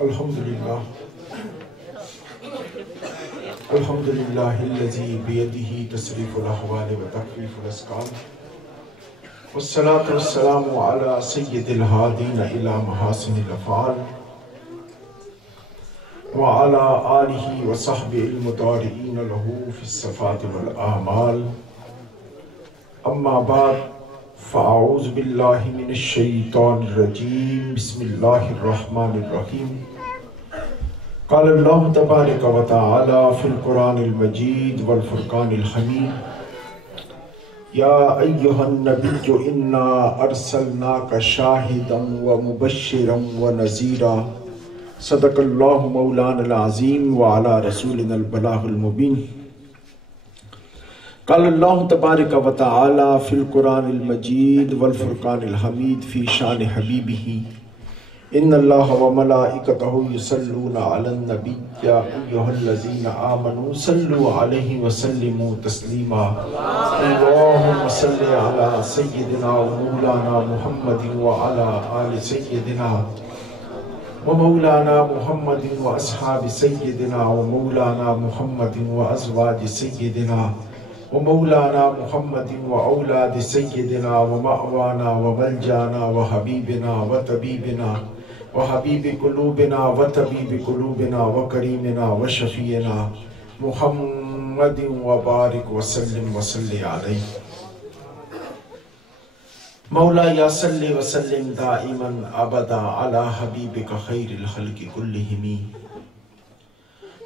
الحمدللہ الذی بیدہ تصریف الاحوال و تخفیف الاسقام والصلاة والسلام علی سید الہادین الی محاسن الافعال وعلی آلہ وصحبہ المطاوعین لہ فی الصفات والاعمال اما بعد فاعوذ باللہ من الشیطان الرجیم بسم اللہ الرحمن الرحیم قال اللہ تبارک و تعالی فی القرآن المجید والفرقان الحمید یا ایہا النبی انا ارسلناک شاہدا ومبشرا ونذیرا صدق اللہ مولانا العظیم وعلی رسولنا البلاغ المبین قال اللہ تبارک و تعالی فی القرآن المجید والفرقان الحمید فی شان حبیبہ ان اللہ و ملائکتہ یصلون علی النبی یا ایہا الذین آمنوا صلوا علیہ وسلموا تسلیما اللہم صلی علی سیدنا و مولانا محمد وعلی آل سیدنا و مولانا محمد و اصحاب سیدنا و مولانا محمد و ازواج سیدنا و مولانا محمد و اولاد سیدنا و مأوانا و ملجانا و حبیبنا و طبیبنا و حبیب قلوبنا و طبیب قلوبنا و کریمنا و شفیعنا محمد و بارک وسلم وصلی علیہ مولا یا صلی وسلم دائما ابدا علی حبیبک خیر الخلق کلہم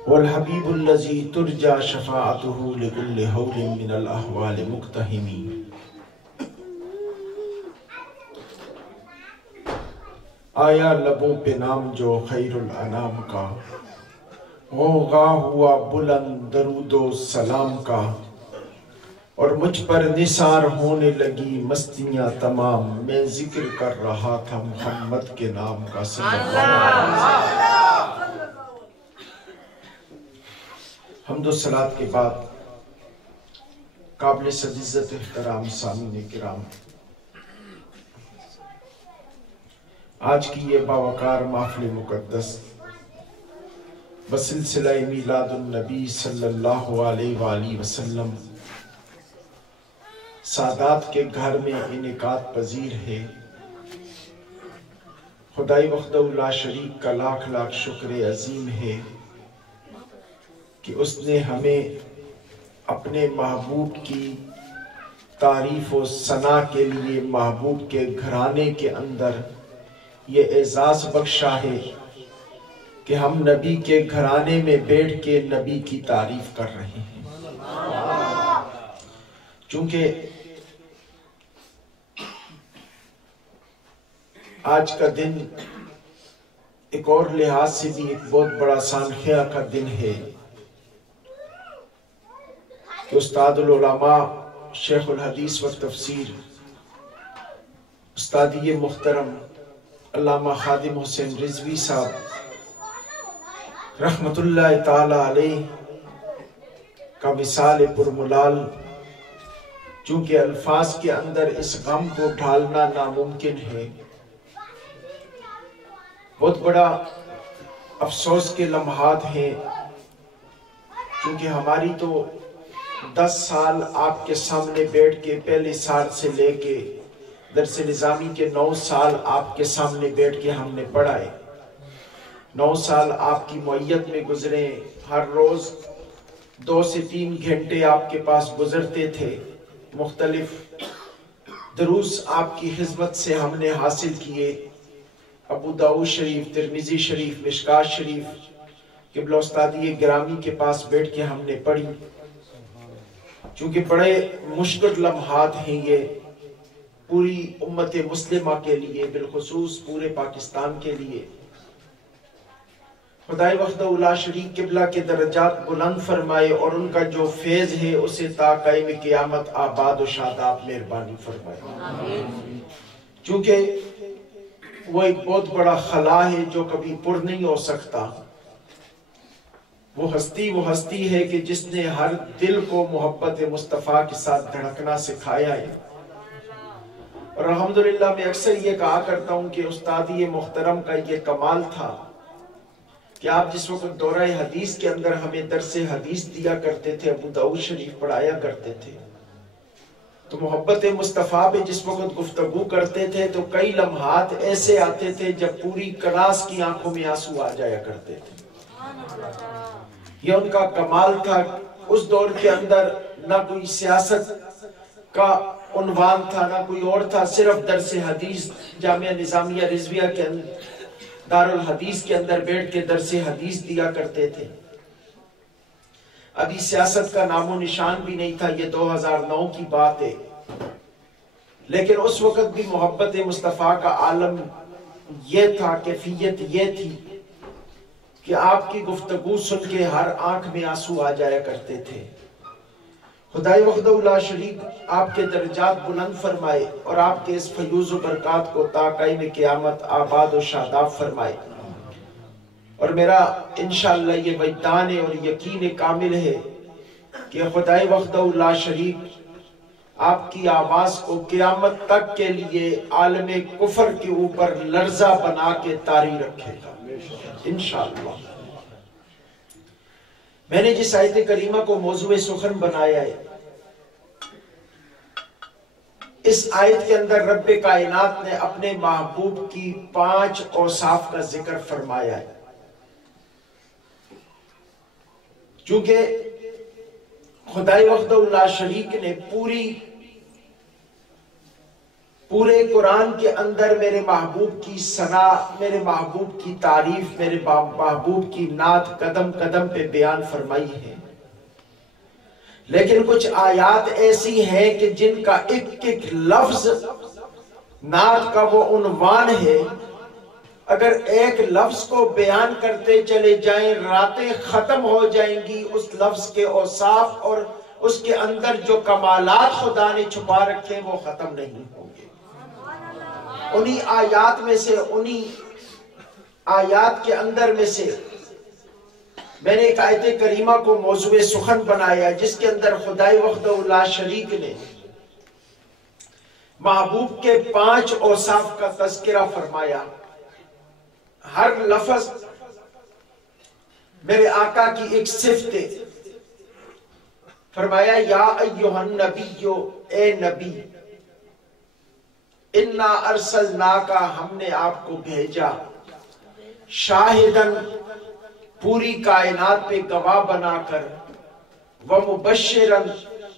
والحبیب الذی ترجى شفاعته لكل حول من الاحوال مقتحم آیا لبوں پہ نام جو خیر الانام کا غوغا ہوا بلند درود و سلام کا اور مجھ پر نثار ہونے لگی مستیاں تمام میں ذکر کر رہا تھا محمد کے نام کا صلی اللہ علیہ وسلم حمد و صلات کے بعد قابل عزت احترام سامعین کرام، آج کی یہ باوقار محفل مقدس بسلسلہ میلاد النبی صلی اللہ علیہ وآلہ وسلم سادات کے گھر میں انعقاد پذیر ہے۔ خدائی وحدہ لا شریک کا لاکھ لاکھ شکر عظیم ہے کہ اس نے ہمیں اپنے محبوب کی تعریف و ثنا کے لیے محبوب کے گھرانے کے اندر یہ اعزاز بخشا ہے کہ ہم نبی کے گھرانے میں بیٹھ کے نبی کی تعریف کر رہے ہیں۔ چونکہ آج کا دن ایک اور لحاظ سے بھی ایک بہت بڑا سانخیہ کا دن ہے کہ استاد العلماء شیخ الحدیث و تفسیر استادی محترم علامہ خادم حسین رضوی صاحب رحمت اللہ تعالی علیہ کا وصال پرملال، چونکہ الفاظ کے اندر اس غم کو ڈھالنا ناممکن ہے، بہت بڑا افسوس کے لمحات ہیں، چونکہ ہماری تو 10 سال آپ کے سامنے بیٹھ کے پہلے سال سے لے کے درس نظامی کے 9 سال آپ کے سامنے بیٹھ کے ہم نے پڑھائے، 9 سال آپ کی معیت میں گزرے، ہر روز 2 سے 3 گھنٹے آپ کے پاس گزرتے تھے، مختلف دروس آپ کی خدمت سے ہم نے حاصل کیے، ابو داؤد شریف، ترمذی شریف، مشکات شریف، قبلہ استادی گرامی کے پاس بیٹھ کے ہم نے پڑھی۔ چونکہ بڑے مشکل لمحات ہیں یہ پوری امت مسلمہ کے لیے، بالخصوص پورے پاکستان کے لیے۔ خدائے وحدہ لا شریک قبلہ کے درجات بلند فرمائے اور ان کا جو فیض ہے اسے تا قائم قیامت آباد و شاداب مہربانی فرمائے۔ چونکہ وہ ایک بہت بڑا خلا ہے جو کبھی پر نہیں ہو سکتا۔ وہ ہستی ہے کہ جس نے ہر دل کو محبت مصطفیٰ کے ساتھ دھڑکنا سکھایا ہے۔ اور الحمدللہ میں اکثر یہ کہا کرتا ہوں کہ استادی محترم کا یہ کمال تھا کہ آپ جس وقت دورہ حدیث کے اندر ہمیں درس حدیث دیا کرتے تھے، ابو داؤد شریف پڑھایا کرتے تھے، تو محبت مصطفیٰ پہ جس وقت گفتگو کرتے تھے تو کئی لمحات ایسے آتے تھے جب پوری کلاس کی آنکھوں میں آنسو آ جایا کرتے تھے۔ یہ ان کا کمال تھا۔ اس دور کے اندر نہ کوئی سیاست کا عنوان تھا، نہ کوئی اور تھا، صرف درس حدیث جامعہ نظامیہ رضویہ کے اندر، دارالحدیث کے اندر بیٹھ کے درس حدیث دیا کرتے تھے۔ ابھی سیاست کا نام و نشان بھی نہیں تھا، یہ 2009 کی بات ہے، لیکن اس وقت بھی محبت مصطفیٰ کا عالم یہ تھا، کیفیت یہ تھی کہ آپ کی گفتگو سن کے ہر آنکھ میں آنسو آ جایا کرتے تھے۔ خدائے وحدہ لا شریک آپ کے درجات بلند فرمائے اور آپ کے اس فیوز و برکات کو تا قیام قیامت آباد و شاداب فرمائے۔ اور میرا انشاءاللہ یہ وجدان اور یقین کامل ہے کہ خدائے وحدہ لا شریک آپ کی آواز کو قیامت تک کے لیے عالم کفر کے اوپر لرزہ بنا کے طاری رکھے گا انشاءاللہ۔ میں نے جس آیت کریمہ کو موضوع سخن بنایا ہے، اس آیت کے اندر رب کائنات نے اپنے محبوب کی 5 اوصاف کا ذکر فرمایا ہے۔ چونکہ خدائے وحدہ لا شریک نے پورے قرآن کے اندر میرے محبوب کی ثنا، میرے محبوب کی تعریف، میرے محبوب کی نعت قدم قدم پہ بیان فرمائی ہے، لیکن کچھ آیات ایسی ہیں کہ جن کا ایک ایک لفظ نعت کا وہ عنوان ہے۔ اگر ایک لفظ کو بیان کرتے چلے جائیں راتیں ختم ہو جائیں گی، اس لفظ کے اوصاف اور اس کے اندر جو کمالات خدا نے چھپا رکھے وہ ختم نہیں ہوں گے۔ انہی آیات میں سے، انہی آیات کے اندر میں سے میں نے ایک آیت کریمہ کو موضوع سخن بنایا جس کے اندر خدائے وحدہ لا شریک نے محبوب کے 5 اوصاف کا تذکرہ فرمایا۔ ہر لفظ میرے آقا کی ایک صفت ہے۔ فرمایا یا ایھا النبی، اے نبی، انا ارسلناک، ہم نے آپ کو بھیجا، شاہدن، پوری کائنات پہ گواہ بنا کر، ومبشرن،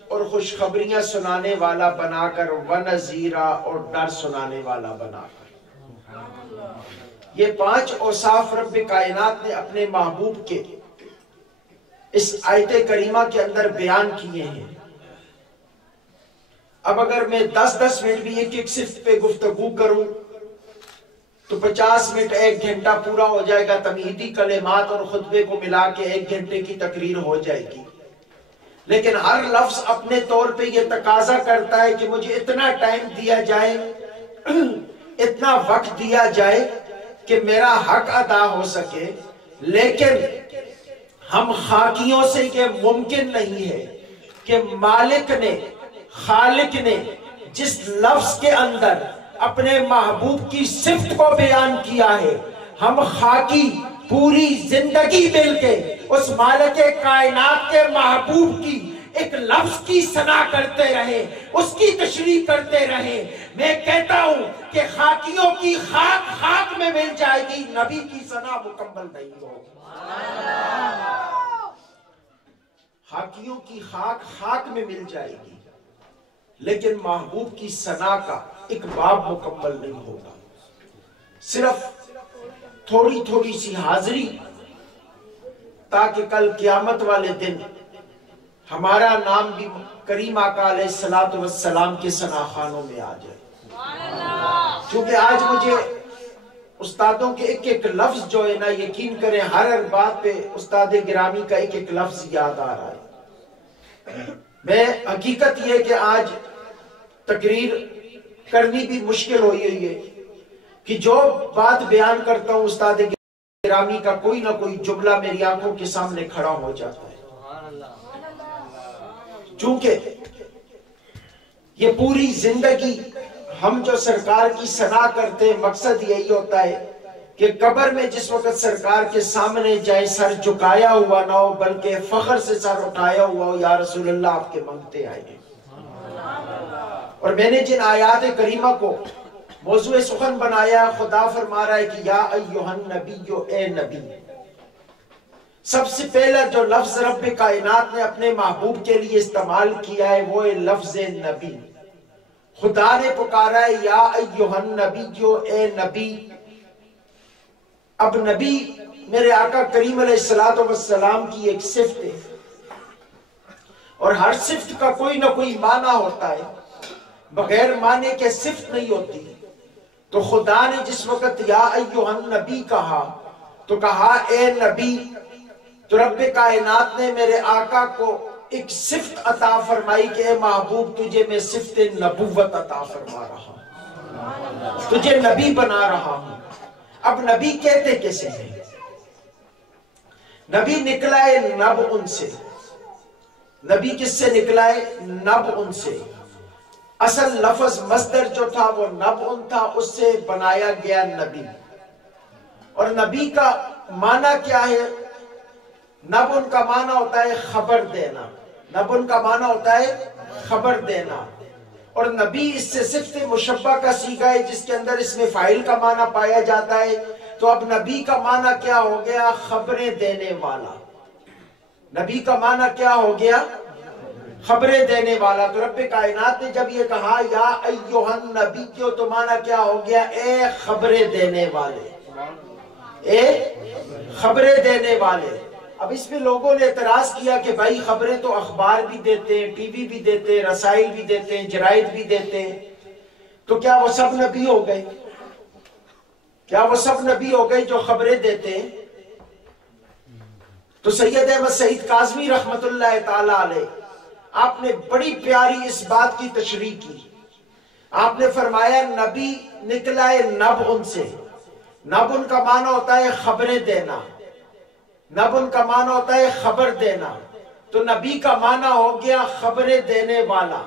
اور خوشخبریاں سنانے والا بنا کر، ونذیرا، اور ڈر سنانے والا بنا کر۔ یہ 5 اوصاف رب کائنات نے اپنے محبوب کے اس آیت کریمہ کے اندر بیان کیے ہیں۔ اب اگر میں 10 منٹ بھی ایک ایک صفت پہ گفتگو کروں تو 50 منٹ، 1 گھنٹہ پورا ہو جائے گا۔ تمہیدی کلمات اور خطبے کو ملا کے 1 گھنٹے کی تقریر ہو جائے گی، لیکن ہر لفظ اپنے طور پہ یہ تقاضا کرتا ہے کہ مجھے اتنا ٹائم دیا جائے، اتنا وقت دیا جائے کہ میرا حق ادا ہو سکے۔ لیکن ہم خاکیوں سے یہ ممکن نہیں ہے کہ مالک نے، خالق نے جس لفظ کے اندر اپنے محبوب کی صفت کو بیان کیا ہے، ہم خاکی پوری زندگی مل کے اس مالک کائنات کے محبوب کی ایک لفظ کی ثنا کرتے رہے، اس کی تشریح کرتے رہے۔ میں کہتا ہوں کہ خاکیوں کی خاک خاک میں مل جائے گی، نبی کی ثنا مکمل نہیں ہوگی۔ خاکیوں کی خاک خاک میں مل جائے گی، لیکن محبوب کی ثنا کا ایک باب مکمل نہیں ہوگا۔ صرف تھوڑی تھوڑی سی حاضری تاکہ کل قیامت والے دن ہمارا نام بھی کریم آقا علیہ السلام کے ثناخانوں میں آ جائے۔ کیونکہ آج مجھے استادوں کے ایک ایک لفظ جو ہے نا، یقین کریں ہر بات پہ استاد گرامی کا ایک ایک لفظ یاد آ رہا ہے۔ میں حقیقت یہ کہ آج تقریر کرنی بھی مشکل ہوئی ہے کہ جو بات بیان کرتا ہوں استاد گرامی کا کوئی نہ کوئی جملہ میری آنکھوں کے سامنے کھڑا ہو جاتا ہے۔ چونکہ یہ پوری زندگی ہم جو سرکار کی ثنا کرتے ہیں، مقصد یہی ہوتا ہے کہ قبر میں جس وقت سرکار کے سامنے جائے سر جھکایا ہوا نہ ہو بلکہ فخر سے سر اٹھایا ہوا ہو، یا رسول اللہ آپ کے منگتے آئے ہیں۔ اور میں نے جن آیات کریمہ کو موضوع سخن بنایا، خدا فرما رہا ہے کہ یا ایھا النبی، اے نبی۔ سب سے پہلا جو لفظ رب کائنات نے اپنے محبوب کے لیے استعمال کیا ہے وہ ہے لفظ نبی۔ خدا نے پکارا ہے یا ایھا النبی، اے نبی۔ اب نبی میرے آقا کریم علیہ السلام کی ایک صفت ہے، اور ہر صفت کا کوئی نہ کوئی معنی ہوتا ہے، بغیر معنی کے صفت نہیں ہوتی۔ تو خدا نے جس وقت یا ایھا النبی کہا تو کہا اے نبی، تو رب کائنات نے میرے آقا کو ایک صفت عطا فرمائی کہ اے محبوب تجھے میں صفت نبوت عطا فرما رہا ہوں، تجھے نبی بنا رہا ہوں۔ اب نبی کہتے کیسے ہیں؟ نبی نکلا ہے نب ان سے۔ نبی کس سے نکلا ہے؟ نب ان سے۔ اصل لفظ مصدر جو تھا وہ نب ان تھا، اس سے بنایا گیا نبی۔ اور نبی کا معنی کیا ہے؟ نب ان کا معنی ہوتا ہے خبر دینا۔ نب ان کا معنی ہوتا ہے خبر دینا۔ اور نبی اس سے صفت مشبہ کا صیغہ ہے جس کے اندر اس میں فاعل کا معنی پایا جاتا ہے۔ تو اب نبی کا معنی کیا ہو گیا؟ خبریں دینے والا۔ نبی کا معنی کیا ہو گیا؟ خبریں دینے والا۔ تو رب کائنات نے جب یہ کہا یا ایھا النبی، تو معنی کیا ہو گیا؟ اے خبریں دینے والے، اے خبریں دینے والے۔ اب اس میں لوگوں نے اعتراض کیا کہ بھائی خبریں تو اخبار بھی دیتے ہیں، ٹی وی بھی دیتے ہیں، رسائل بھی دیتے ہیں، جرائد بھی دیتے ہیں، تو کیا وہ سب نبی ہو گئے؟ کیا وہ سب نبی ہو گئے جو خبریں دیتے ہیں؟ تو سید احمد سعید کاظمی رحمت اللہ تعالی علیہ، آپ نے بڑی پیاری اس بات کی تشریح کی۔ آپ نے فرمایا نبی نکلا ہے نب ان سے۔ نب ان کا معنی ہوتا ہے خبریں دینا، نب ان کا معنی ہوتا ہے خبر دینا۔ تو نبی کا معنی ہو گیا خبریں دینے والا۔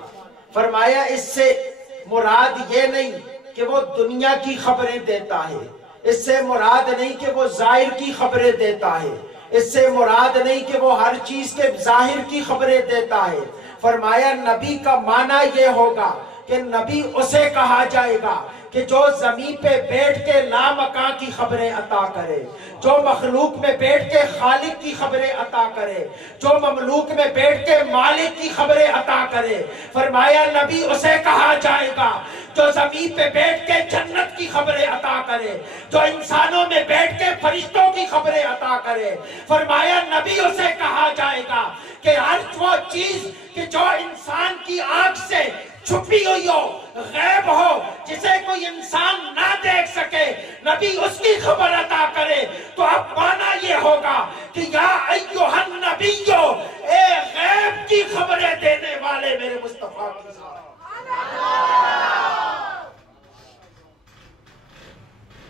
فرمایا اس سے مراد یہ نہیں کہ وہ دنیا کی خبریں دیتا ہے، اس سے مراد نہیں کہ وہ ظاہر کی خبریں دیتا ہے، اس سے مراد نہیں کہ وہ ہر چیز کے ظاہر کی خبریں دیتا ہے۔ فرمایا نبی کا معنی یہ ہوگا کہ نبی اسے کہا جائے گا کہ جو زمین پہ بیٹھ کے لامکاں کی خبریں عطا کرے، جو مخلوق میں بیٹھ کے خالق کی خبریں عطا کرے، جو مملوک میں بیٹھ کے مالک کی خبریں عطا کرے۔ فرمایا نبی اسے کہا جائے گا جو زمین پہ بیٹھ کے جنت کی خبریں عطا کرے، جو انسانوں میں بیٹھ کے فرشتوں کی خبریں عطا کرے۔ فرمایا نبی اسے کہا جائے گا کہ ہر وہ چیز کہ جو انسان کی آنکھ سے چھپی ہوئی ہو، غیب ہو، جسے کوئی انسان نہ دیکھ سکے، نبی اس کی خبر عطا کرے۔ تو اب معنی یہ ہوگا کہ یا ایھا النبی، اے غیب کی خبریں دینے والے میرے مصطفیٰ کے ساتھ۔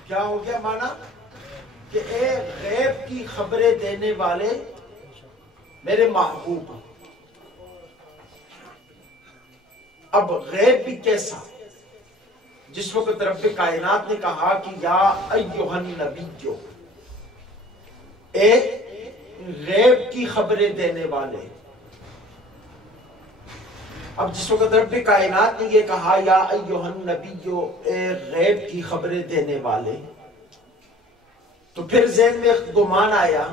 کیا ہو گیا معنی؟ کہ اے غیب کی خبریں دینے والے میرے محبوب۔ اب غیب بھی کیسا؟ جس وقت رب کائنات نے کہا کہ یا ایھا النبی، اے غیب کی خبریں دینے والے۔ اب جس وقت رب کائنات نے یہ کہا یا ایھا النبی، اے غیب کی خبریں دینے والے، تو پھر ذہن میں گمان آیا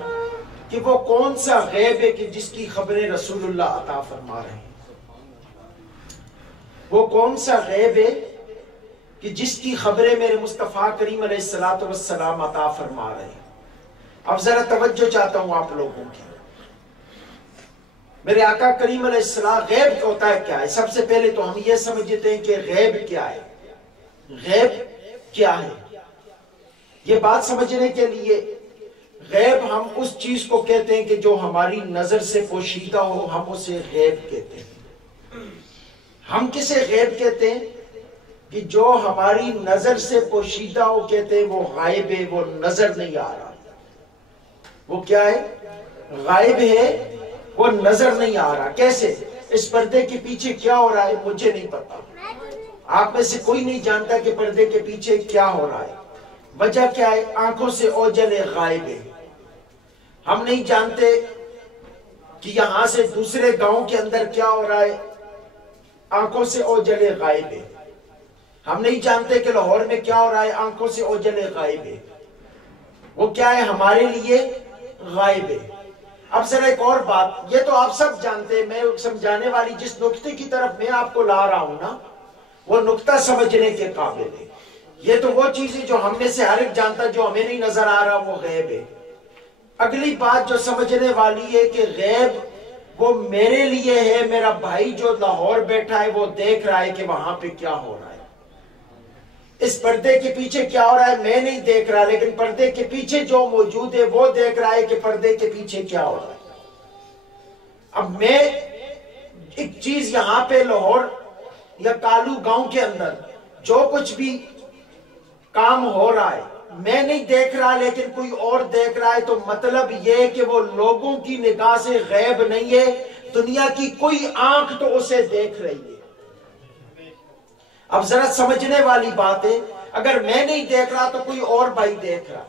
کہ وہ کون سا غیب ہے کہ جس کی خبریں رسول اللہ عطا فرما رہے ہیں؟ وہ کون سا غیب ہے کہ جس کی خبریں میرے مصطفیٰ کریم علیہ السلام عطا فرما رہے ہیں؟ اب ذرا توجہ چاہتا ہوں آپ لوگوں کی۔ میرے آقا کریم علیہ السلام، غیب ہوتا ہے کیا ہے؟ سب سے پہلے تو ہم یہ سمجھتے ہیں کہ غیب کیا ہے۔ غیب کیا ہے؟ یہ بات سمجھنے کے لیے غیب ہم اس چیز کو کہتے ہیں کہ جو ہماری نظر سے پوشیدہ ہو، ہم اسے غیب کہتے ہیں۔ ہم کسے غیب کہتے ہیں؟ کہ جو ہماری نظر سے پوشیدہ ہو، کہتے ہیں وہ غائب ہے، وہ نظر نہیں آ رہا۔ وہ کیا ہے؟ غائب ہے، وہ نظر نہیں آ رہا۔ کیسے؟ اس پردے کے پیچھے کیا ہو رہا ہے مجھے نہیں پتا، آپ میں سے کوئی نہیں جانتا کہ پردے کے پیچھے کیا ہو رہا ہے۔ وجہ کیا ہے؟ آنکھوں سے اوجل غائب ہے. ہم نہیں جانتے کہ یہاں سے دوسرے گاؤں کے اندر کیا ہو رہا ہے، آنکھوں سے اوجل غائب ہے. ہم نہیں جانتے کہ لاہور میں کیا ہو رہا ہے، آنکھوں سے اوجل غائب ہے. وہ کیا ہے؟ ہمارے لیے غائب ہے. اب ذرا ایک اور بات، یہ تو آپ سب جانتے ہیں، میں سمجھانے والی جس نقطے کی طرف میں آپ کو لا رہا ہوں نا، وہ نقطہ سمجھنے کے قابل ہے. یہ تو وہ چیز ہے جو ہم میں سے ہر ایک جانتا، جو ہمیں نہیں نظر آ رہا وہ غیب ہے. اگلی بات جو سمجھنے والی ہے کہ غیب وہ میرے لیے ہے، میرا بھائی جو لاہور بیٹھا ہے وہ دیکھ رہا ہے کہ وہاں پہ کیا ہو رہا ہے. اس پردے کے پیچھے کیا ہو رہا ہے میں نہیں دیکھ رہا، لیکن پردے کے پیچھے جو موجود ہے وہ دیکھ رہا ہے کہ پردے کے پیچھے کیا ہو رہا ہے. اب میں ایک چیز یہاں پہ لاہور یا کالو گاؤں کے اندر جو کچھ بھی کام ہو رہا ہے میں نہیں دیکھ رہا، لیکن کوئی اور دیکھ رہا ہے، تو مطلب یہ کہ وہ لوگوں کی نگاہ سے غیب نہیں ہے، دنیا کی کوئی آنکھ تو اسے دیکھ رہی ہے. اب ذرا سمجھنے والی بات ہے، اگر میں نہیں دیکھ رہا تو کوئی اور بھائی دیکھ رہا.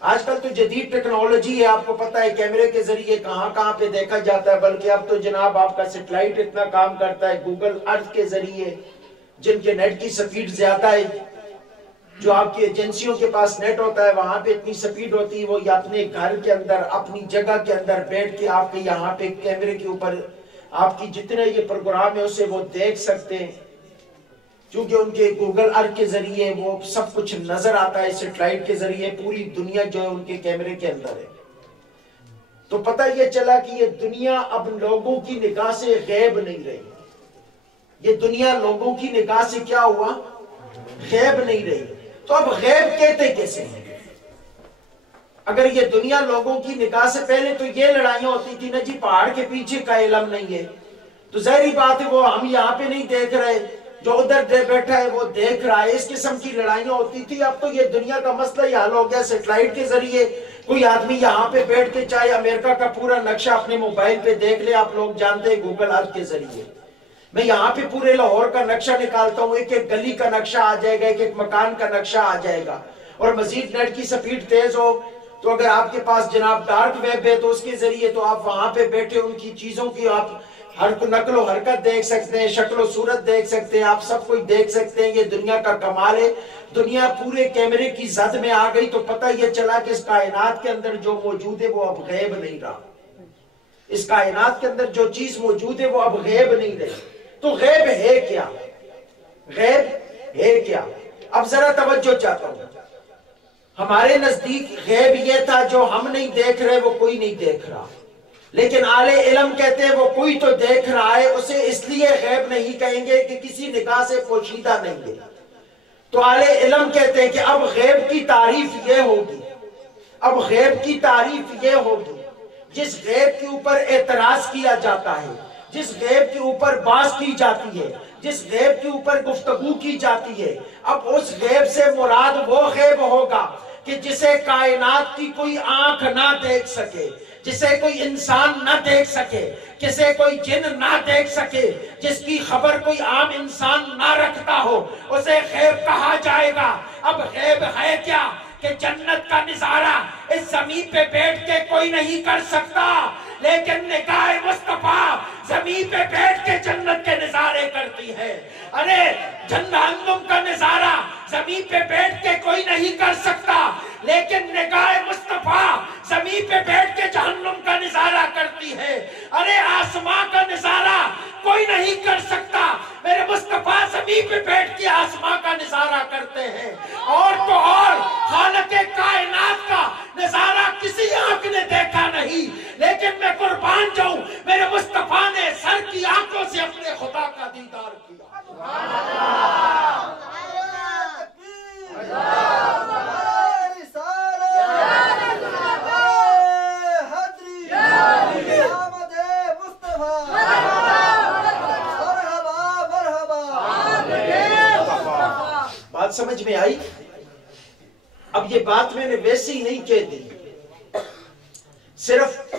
آج کل تو جدید ٹیکنالوجی ہے، آپ کو پتا ہے کیمرے کے ذریعے کہاں کہاں پہ دیکھا جاتا ہے، بلکہ اب تو جناب آپ کا سیٹلائٹ اتنا کام کرتا ہے، گوگل ارتھ کے ذریعے جن کے نیٹ کی سپیڈ زیادہ ہے، جو آپ کی ایجنسیوں کے پاس نیٹ ہوتا ہے وہاں پہ اتنی سپیڈ ہوتی ہے، وہ یا اپنے گھر کے اندر اپنی جگہ کے اندر بیٹھ کے آپ کے یہاں پہ کیمرے کے اوپر آپ کی جتنے یہ پروگرام ہے اسے وہ دیکھ سکتے ہیں، چونکہ ان کے گوگل ارتھ کے ذریعے وہ سب کچھ نظر آتا ہے، سیٹلائٹ کے ذریعے پوری دنیا جو ہے ان کے کیمرے کے اندر ہے. تو پتہ یہ چلا کہ یہ دنیا اب لوگوں کی نگاہ سے غیب نہیں رہی. یہ دنیا لوگوں کی نگاہ سے کیا ہوا؟ غیب نہیں رہی. تو اب غیب کہتے کیسے ہیں؟ اگر یہ دنیا لوگوں کی نگاہ سے، پہلے تو یہ لڑائیاں ہوتی تھی نا جی پہاڑ کے پیچھے کا علم نہیں ہے، تو ظاہری بات ہے وہ ہم یہاں پہ نہیں دیکھ رہے، جو ادھر بیٹھا ہے وہ دیکھ رہا ہے، اس قسم کی لڑائیاں ہوتی تھی. اب تو یہ دنیا کا مسئلہ ہی حل ہو گیا، سیٹلائٹ کے ذریعے کوئی آدمی یہاں پہ بیٹھ کے چاہے امریکہ کا پورا نقشہ اپنے موبائل پہ دیکھ لے. آپ لوگ جانتے ہیں گوگل ارتھ کے ذریعے میں یہاں پہ پورے لاہور کا نقشہ نکالتا ہوں، ایک ایک گلی کا نقشہ آ جائے گا، ایک ایک مکان کا نقشہ آ جائے گا. اور مزید نیٹ کی سپیڈ تیز ہو تو اگر آپ کے پاس جناب ڈارک ویب ہے تو اس کے ذریعے تو آپ وہاں پہ بیٹھے ان کی چیزوں کی آپ ہر نقل و حرکت دیکھ سکتے ہیں، شکل و صورت دیکھ سکتے ہیں، آپ سب کچھ دیکھ سکتے ہیں. یہ دنیا کا کمال ہے. دنیا پورے کیمرے کی زد میں آ گئی تو پتہ یہ چلا کہ اس کائنات کے اندر جو موجود ہے وہ اب غیب نہیں رہا. اس کائنات کے اندر جو چیز موجود ہے وہ اب غیب نہیں رہی. تو غیب ہے کیا؟ غیب ہے کیا؟ اب ذرا توجہ چاہتا ہوں. ہمارے نزدیک غیب یہ تھا جو ہم نہیں دیکھ رہے وہ کوئی نہیں دیکھ رہا، لیکن اہل علم کہتے ہیں وہ کوئی تو دیکھ رہا ہے، اسے اس لیے غیب نہیں کہیں گے کہ کسی نگاہ سے پوشیدہ نہیں ہے. تو اہل علم کہتے ہیں کہ اب غیب کی تعریف یہ ہوگی، اب غیب کی تعریف یہ ہوگی جس غیب کے اوپر اعتراض کیا جاتا ہے، جس غیب کے اوپر بحث کی جاتی ہے، جس غیب کے اوپر گفتگو کی جاتی ہے. اب اس غیب سے مراد وہ غیب ہوگا کہ جسے کائنات کی کوئی آنکھ نہ دیکھ سکے، جسے کوئی انسان نہ دیکھ سکے، جسے کوئی جن نہ دیکھ سکے، جس کی خبر کوئی عام انسان نہ رکھتا ہو، اسے غیب کہا جائے گا. اب غیب ہے کیا؟ کہ جنت کا نظارہ اس زمین پہ بیٹھ کے کوئی نہیں کر سکتا، لیکن نگاہ مصطفیٰ زمین پہ بیٹھ کے جنت کے نظارے کرتی ہے. ارے جہنم کا نظارہ زمین پہ بیٹھ کے کوئی نہیں کر سکتا، لیکن نگاہ مصطفیٰ زمین پہ بیٹھ کے جہنم کا نظارہ کرتی ہے. ارے آسمان کا نظارہ کوئی نہیں کر سکتا، میرے مصطفیٰ زمین پہ بیٹھ کے آسمان کا نظارہ کرتے ہیں. اور تو اور خالق کائنات کا نظارہ کسی آنکھ نے دیکھا نہیں، لیکن میں قربان جاؤں میرے مصطفیٰ نے سر کی آنکھوں سے اپنے خدا کا دیدار کیا. بات سمجھ میں آئی؟ اب یہ بات میں نے ویسے ہی نہیں کہہ دی، صرف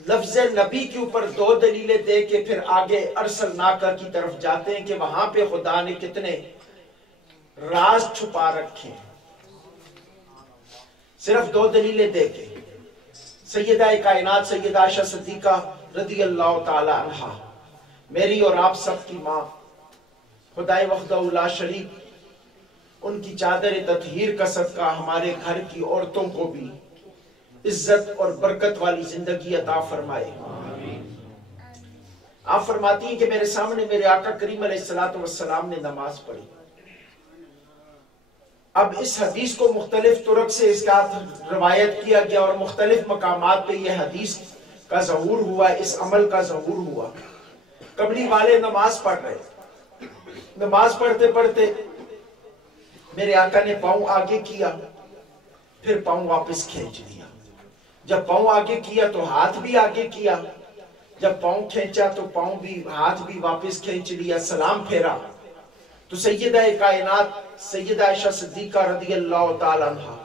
لفظ نبی کے اوپر دو دلیلیں دے کے پھر آگے ارسلناک کی طرف جاتے ہیں کہ وہاں پہ خدا نے کتنے راز چھپا رکھے ہیں. صرف 2 دلیلیں دے کے سیدہ کائنات سیدہ عائشہ صدیقہ رضی اللہ تعالی عنہا، میری اور آپ سب کی ماں، خدائے وحدہ لا شریک ان کی چادر تطہیر کا صدقہ ہمارے گھر کی عورتوں کو بھی عزت اور برکت والی زندگی عطا فرمائے۔ آپ فرماتی ہیں کہ میرے سامنے میرے آقا کریم علیہ الصلوۃ والسلام نے نماز پڑھی۔ اب اس حدیث کو مختلف طرق سے اس کا روایت کیا گیا اور مختلف مقامات پہ یہ حدیث کا ظہور ہوا، اس عمل کا ظہور ہوا۔ قبلی والے نماز پڑھ رہے، نماز پڑھتے پڑھتے میرے آقا نے پاؤں آگے کیا، پھر پاؤں واپس کھینچ لیا۔ جب پاؤں آگے کیا تو ہاتھ بھی آگے کیا، جب پاؤں کھینچا تو پاؤں بھی ہاتھ بھی واپس کھینچ لیا، سلام پھیرا تو سیدہ کائنات سیدہ عائشہ صدیقہ رضی اللہ تعالی عنہا،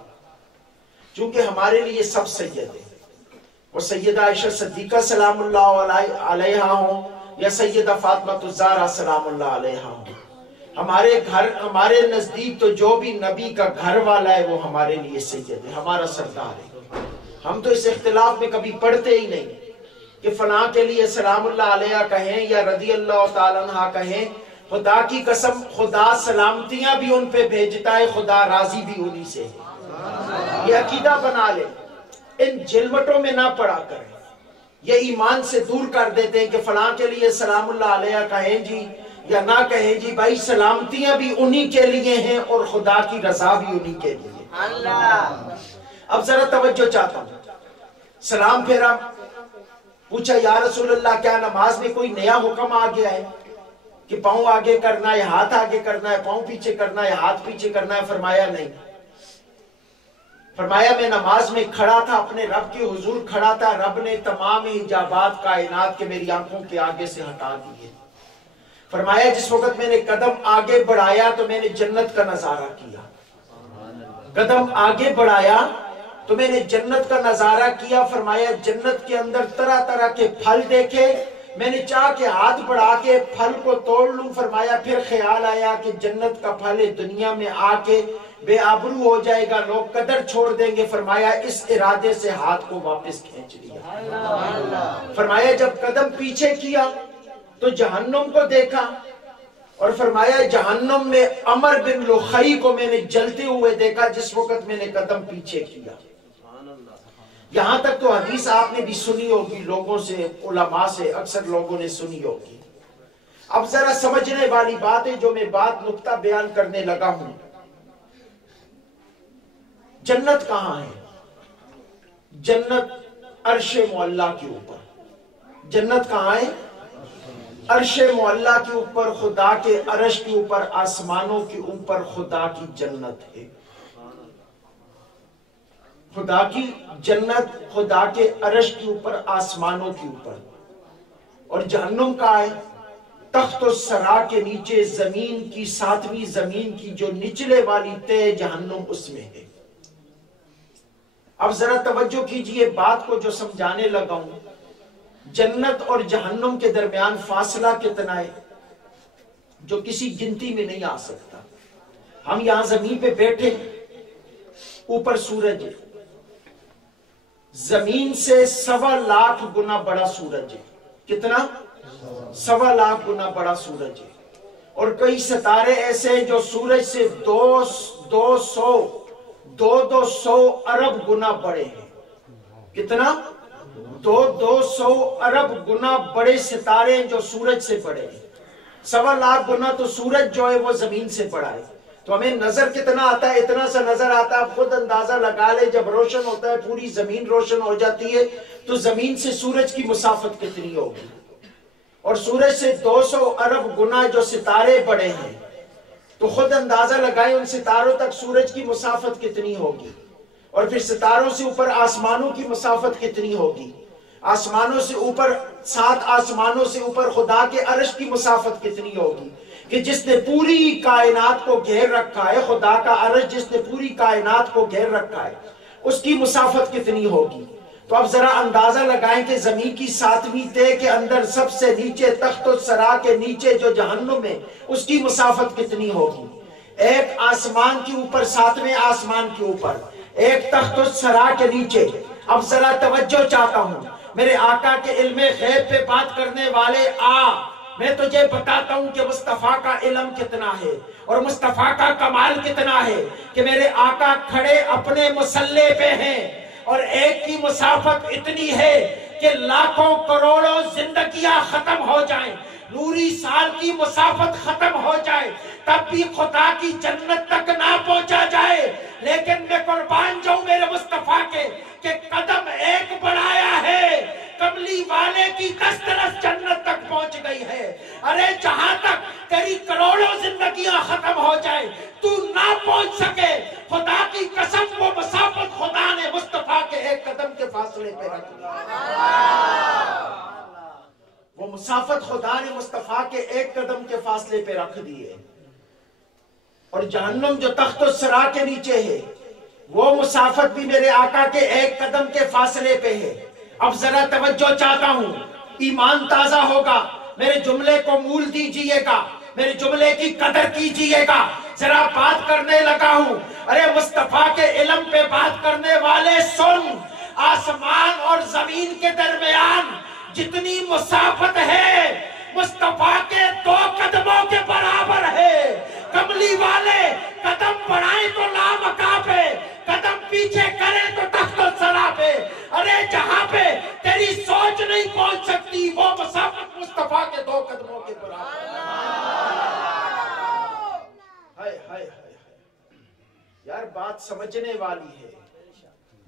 چونکہ ہمارے لیے سب سید ہیں، وہ سیدہ عائشہ صدیقہ سلام اللہ علیہا ہوں یا سیدہ فاطمہ الزہرا سلام اللہ علیہا ہوں، ہمارے نزدیک تو جو بھی نبی کا گھر والا ہے وہ ہمارے لیے سید ہے، ہمارا سردار ہے۔ ہم تو اس اختلاف میں کبھی پڑھتے ہی نہیں کہ فلاں کے لیے سلام اللہ علیہ کہیں یا رضی اللہ تعالیٰ عنہ کہیں۔ خدا کی قسم، خدا سلامتیاں بھی ان پہ بھیجتا ہے، خدا راضی بھی انہی سے ہے۔ یہ عقیدہ بنا لے، ان جلوٹوں میں نہ پڑا کریں، یہ ایمان سے دور کر دیتے ہیں کہ فلاں کے لیے سلام اللہ علیہ کہیں جی یا نہ کہیں جی۔ بھائی سلامتیاں بھی انہی کے لیے ہیں اور خدا کی رضا بھی انہی کے لیے۔ اب ذرا توجہ چاہتا ہوں، سلام پھیرا، پوچھا یا رسول اللہ کیا نماز میں کوئی نیا حکم آ گیا ہے کہ پاؤں آگے کرنا ہے، ہاتھ آگے کرنا ہے، پاؤں پیچھے کرنا ہے، ہاتھ پیچھے کرنا ہے؟ فرمایا نہیں۔ فرمایا میں نماز میں کھڑا تھا، اپنے رب کے حضور کھڑا تھا، رب نے تمام حجابات کائنات کے میری آنکھوں کے آگے سے ہٹا دیے۔ فرمایا جس وقت میں نے قدم آگے بڑھایا تو میں نے جنت کا نظارہ کیا، قدم آگے بڑھایا تو میں نے جنت کا نظارہ کیا۔ فرمایا جنت کے اندر طرح طرح کے پھل دیکھے، میں نے چاہ کے ہاتھ بڑھا کے پھل کو توڑ لوں۔ فرمایا پھر خیال آیا کہ جنت کا پھل دنیا میں آ کے بے آبرو ہو جائے گا، لوگ قدر چھوڑ دیں گے۔ فرمایا اس ارادے سے ہاتھ کو واپس کھینچ لیا۔ فرمایا جب قدم پیچھے کیا تو جہنم کو دیکھا اور فرمایا جہنم میں عمر بن لخی کو میں نے جلتے ہوئے دیکھا جس وقت میں نے قدم پیچھے کیا۔ یہاں تک تو حدیث آپ نے بھی سنی ہوگی، لوگوں سے، علماء سے اکثر لوگوں نے سنی ہوگی۔ اب ذرا سمجھنے والی بات ہے جو میں بات نقطہ بیان کرنے لگا ہوں۔ جنت کہاں ہے؟ جنت عرش معلیٰ کے اوپر۔ جنت کہاں ہے؟ عرش معلیٰ کے اوپر، خدا کے عرش کے اوپر، آسمانوں کے اوپر خدا کی جنت ہے۔ خدا کی جنت خدا کے عرش کے اوپر، آسمانوں کے اوپر۔ اور جہنم کا ہے تخت و سرا کے نیچے، زمین کی 7ویں زمین کی جو نچلے والی تہ جہنم اس میں ہے۔ اب ذرا توجہ کیجئے بات کو جو سمجھانے لگا ہوں۔ جنت اور جہنم کے درمیان فاصلہ کتنا ہے جو کسی گنتی میں نہیں آ سکتا۔ ہم یہاں زمین پہ بیٹھے، اوپر سورج ہے، زمین سے 1.25 لاکھ گنا بڑا سورج ہے۔ کتنا؟ 1.25 لاکھ گنا بڑا سورج ہے۔ اور کئی ستارے ایسے ہیں جو سورج سے 200 ارب گنا بڑے ہیں۔ کتنا؟ 200 ارب گنا بڑے ستارے ہیں جو سورج سے بڑے ہیں۔ 1.25 لاکھ گنا تو سورج جو ہے وہ زمین سے بڑا ہے۔ تو ہمیں نظر کتنا آتا ہے؟ اتنا سا نظر آتا ہے۔ آپ خود اندازہ لگا لے، جب روشن ہوتا ہے، پوری زمین روشن ہو جاتی ہے تو زمین سے سورج کی مسافت کتنی ہوگی؟ اور سورج سے 200 ارب گنا جو ستارے بڑے ہیں، تو خود اندازہ لگائیں ان ستاروں تک سورج کی مسافت کتنی ہوگی، اور پھر ستاروں سے اوپر آسمانوں کی مسافت کتنی ہوگی، آسمانوں سے اوپر 7 آسمانوں سے اوپر خدا کے عرش کی مسافت کتنی ہوگی کہ جس نے پوری کائنات کو گھیر رکھا ہے، خدا کا عرش جس نے پوری کائنات کو گھیر رکھا ہے، اس کی مسافت کتنی ہوگی۔ تو اب ذرا اندازہ لگائیں کہ زمین کی 7ویں تہ کے اندر سب سے نیچے تخت و سرا کے نیچے جو جہنم ہے اس کی مسافت کتنی ہوگی۔ ایک آسمان کے اوپر، 7ویں آسمان کے اوپر، ایک تخت السرا کے نیچے. اب ذرا توجہ چاہتا ہوں، میرے آقا کے علم غیب پہ بات کرنے والے میں تجھے بتاتا ہوں کہ مصطفیٰ کا علم کتنا ہے اور مصطفیٰ کا کمال کتنا ہے کہ میرے آقا کھڑے اپنے مصلے پہ ہیں اور ایک کی مسافت اتنی ہے کہ لاکھوں کروڑوں زندگیاں ختم ہو جائیں، نوری سال کی مسافت ختم ہو جائے، تب بھی خدا کی جنت تک نہ پہنچا جائے، لیکن میں قربان جاؤں میرے مصطفیٰ کے کہ قدم ایک بڑھایا ہے، کملی والے کی دسترس جنت تک پہنچ گئی ہے. ارے جہاں تک تیری کروڑوں زندگیاں ختم ہو جائے تو نہ پہنچ سکے، خدا کی قسم وہ مسافت خدا نے مصطفیٰ کے ایک قدم کے فاصلے پہ رکھ دی. وہ مسافت خدا نے مصطفیٰ کے ایک قدم کے فاصلے پہ رکھ دی ہے. اور جہنم جو تخت السرا کے نیچے ہے وہ مسافت بھی میرے آقا کے ایک قدم کے فاصلے پہ ہے. اب ذرا توجہ چاہتا ہوں، ایمان تازہ ہوگا، میرے جملے کو مول دیجئے گا، میرے جملے کی قدر کیجئے گا. ذرا بات کرنے لگا ہوں، ارے مصطفیٰ کے علم پہ بات کرنے والے سن، آسمان اور زمین کے درمیان جتنی مسافت ہے مصطفیٰ کے 2 قدموں کے برابر ہے. کملی والے قدم بڑھائیں تو لامکاں پہ، قدم پیچھے کریں تو تخت السرا پہ. ارے جہاں پہ تیری سوچ نہیں پہنچ سکتی وہ مسافت مصطفیٰ کے 2 قدموں کے برابر. یار بات سمجھنے والی ہے،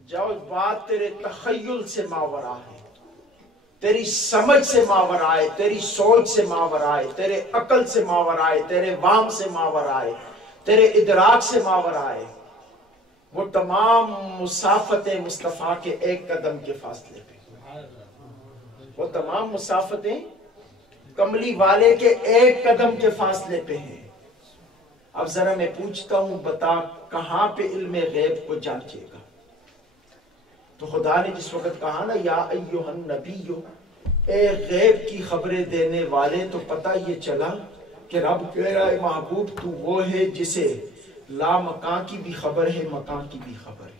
جاؤ بات تیرے تخیل سے ماورا ہے، تیری سمجھ سے ماور آئے، تیری سوچ سے ماور آئے، تیرے عقل سے ماور آئے، تیرے وام سے ماور آئے، تیرے ادراک سے ماور آئے. وہ تمام مسافتیں مصطفیٰ کے ایک قدم کے فاصلے پہ، وہ تمام مسافتیں کملی والے کے ایک قدم کے فاصلے پہ ہیں. اب ذرا میں پوچھتا ہوں، بتا کہاں پہ علم غیب کو جانچے گا؟ تو خدا نے جس وقت کہا نا یا ایھا النبی، اے غیب کی خبریں دینے والے، تو پتہ یہ چلا کہ رب کہہ رہا ہے محبوب تو وہ ہے جسے لا مکان کی بھی خبر ہے، مکان کی بھی خبر ہے،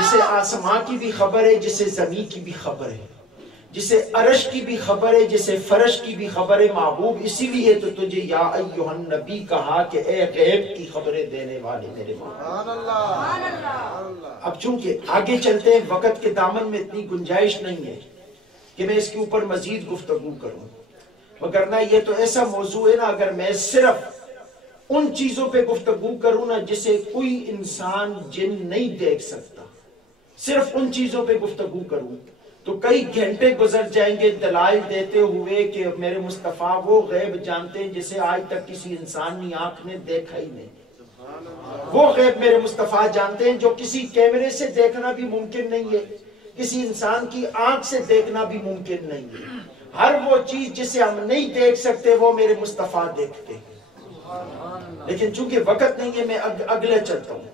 جسے آسمان کی بھی خبر ہے، جسے زمین کی بھی خبر ہے، جسے عرش کی بھی خبر ہے، جسے فرش کی بھی خبر ہے. محبوب اسی لیے تو تجھے یا ایھا النبی کہا کہ اے غیب کی خبریں دینے والے میرے محبوب. اب چونکہ آگے چلتے ہیں، وقت کے دامن میں اتنی گنجائش نہیں ہے کہ میں اس کے اوپر مزید گفتگو کروں، وگرنہ یہ تو ایسا موضوع ہے نا، اگر میں صرف ان چیزوں پہ گفتگو کروں نا جسے کوئی انسان جن نہیں دیکھ سکتا، صرف ان چیزوں پہ گفتگو کروں تو کئی گھنٹے گزر جائیں گے دلائل دیتے ہوئے کہ میرے مصطفیٰ وہ غیب جانتے ہیں جسے آج تک کسی انسانی آنکھ نے دیکھا ہی نہیں. وہ غیب میرے مصطفیٰ جانتے ہیں جو کسی کیمرے سے دیکھنا بھی ممکن نہیں ہے، کسی انسان کی آنکھ سے دیکھنا بھی ممکن نہیں ہے. ہر وہ چیز جسے ہم نہیں دیکھ سکتے وہ میرے مصطفیٰ دیکھتے ہیں. لیکن چونکہ وقت نہیں ہے میں اگلے چلتا ہوں.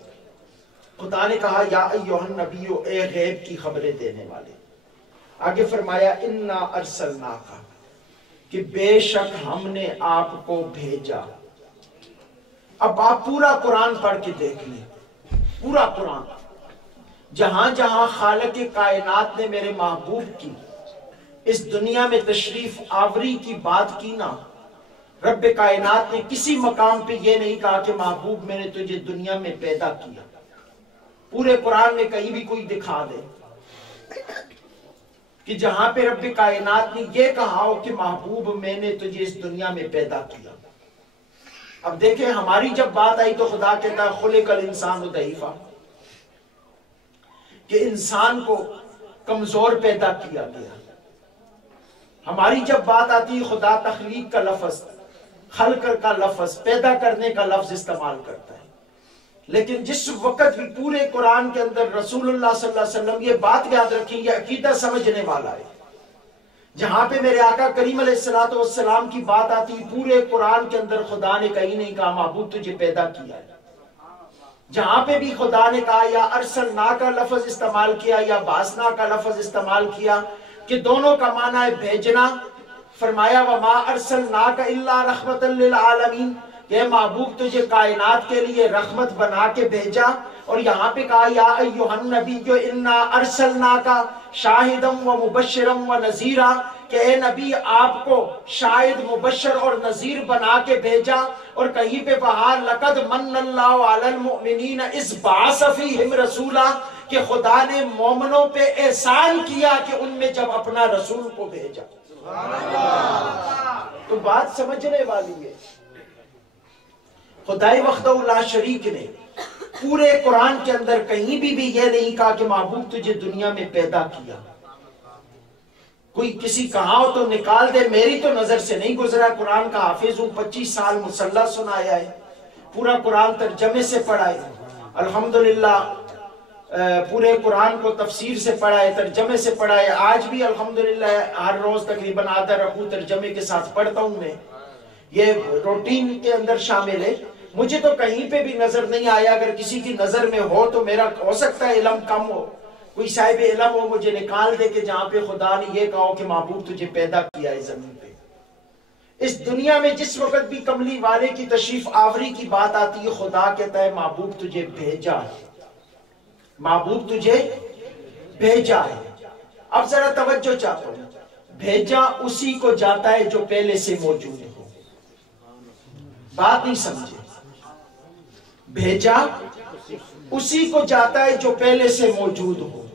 خدا نے کہا یا ایھا النبی، اے غیب کی خبریں دینے والے. آگے فرمایا انا ارسلناک، کہ بے شک ہم نے آپ کو بھیجا. اب آپ پورا قرآن پڑھ کے دیکھ لیں، پورا قرآن جہاں جہاں خالق کائنات نے میرے محبوب کی اس دنیا میں تشریف آوری کی بات کی نا، رب کائنات نے کسی مقام پہ یہ نہیں کہا کہ محبوب میں نے تجھے دنیا میں پیدا کیا. پورے قرآن میں کہیں بھی کوئی دکھا دے کہ جہاں پہ رب کائنات نے یہ کہا ہو کہ محبوب میں نے تجھے اس دنیا میں پیدا کیا. اب دیکھیں ہماری جب بات آئی تو خدا کہتا ہے خلق الانسان ضعیفا، کہ انسان کو کمزور پیدا کیا گیا. ہماری جب بات آتی ہے خدا تخلیق کا لفظ، خلق کا لفظ، پیدا کرنے کا لفظ استعمال کرتا ہے. لیکن جس وقت بھی پورے قرآن کے اندر رسول اللہ صلی اللہ علیہ وسلم، یہ بات یاد رکھیں، یہ عقیدہ سمجھنے والا ہے، جہاں پہ میرے آقا کریم علیہ السلام کی بات آتی پورے قرآن کے اندر خدا نے کہیں نہیں کہا محبوب تجھے پیدا کیا ہے. جہاں پہ بھی خدا نے کہا یا ارسلنا کا لفظ استعمال کیا یا باسنا کا لفظ استعمال کیا کہ دونوں کا معنی ہے بھیجنا. فرمایا وما ارسلناک الا رحمتا للعالمین، کہ محبوب تجھے کائنات کے لیے رحمت بنا کے بھیجا، اور یہاں پہ کہا یا ایھا النبی انا ارسلناک شاہدا و مبشرا و نذیرا، کہ اے نبی آپ کو شاہد، مبشر اور نذیر بنا کے بھیجا، اور کہیں پہ کہا لقد من اللہ علی المؤمنین اذ بعث فیہم رسولا، کہ خدا نے مومنوں پہ احسان کیا کہ ان میں جب اپنا رسول کو بھیجا۔ تو بات سمجھنے والی ہے، خدائے وحدہ لا شریک نے پورے قرآن کے اندر کہیں بھی یہ نہیں کہا کہ محبوب تجھے دنیا میں پیدا کیا۔ کوئی کسی کہا ہو تو نکال دے، میری تو نظر سے نہیں گزرا، قرآن کا حافظ ہوں، 25 سال مصلح سنایا ہے، پورا قرآن ترجمے سے پڑھا ہے، الحمدللہ پورے قرآن کو تفسیر سے پڑھا ہے، ترجمے سے پڑھا ہے، آج بھی الحمدللہ ہر روز تقریباً آدھا رکوع ترجمے کے ساتھ پڑھتا ہوں میں، یہ روٹین کے اندر شامل ہے۔ مجھے تو کہیں پہ بھی نظر نہیں آیا، اگر کسی کی نظر میں ہو تو میرا ہو سکتا ہے علم کم ہو، کوئی صاحب علم ہو مجھے نکال دے کہ جہاں پہ خدا نے یہ کہا کہ محبوب تجھے پیدا کیا ہے زمین پہ۔ اس دنیا میں جس وقت بھی کملی والے کی تشریف آوری کی بات آتی ہے، خدا کہتا ہے محبوب تجھے بھیجا ہے، محبوب تجھے بھیجا ہے۔ اب ذرا توجہ چاہتا ہوں، بھیجا اسی کو جاتا ہے جو پہلے سے موجود ہو، بات نہیں سمجھے، بھیجا اسی کو جاتا ہے جو پہلے سے موجود ہو،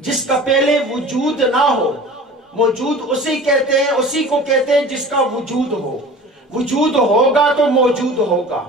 جس کا پہلے وجود نہ ہو۔ موجود اسی کہتے ہیں، اسی کو کہتے ہیں جس کا وجود ہو، وجود ہوگا تو موجود ہوگا،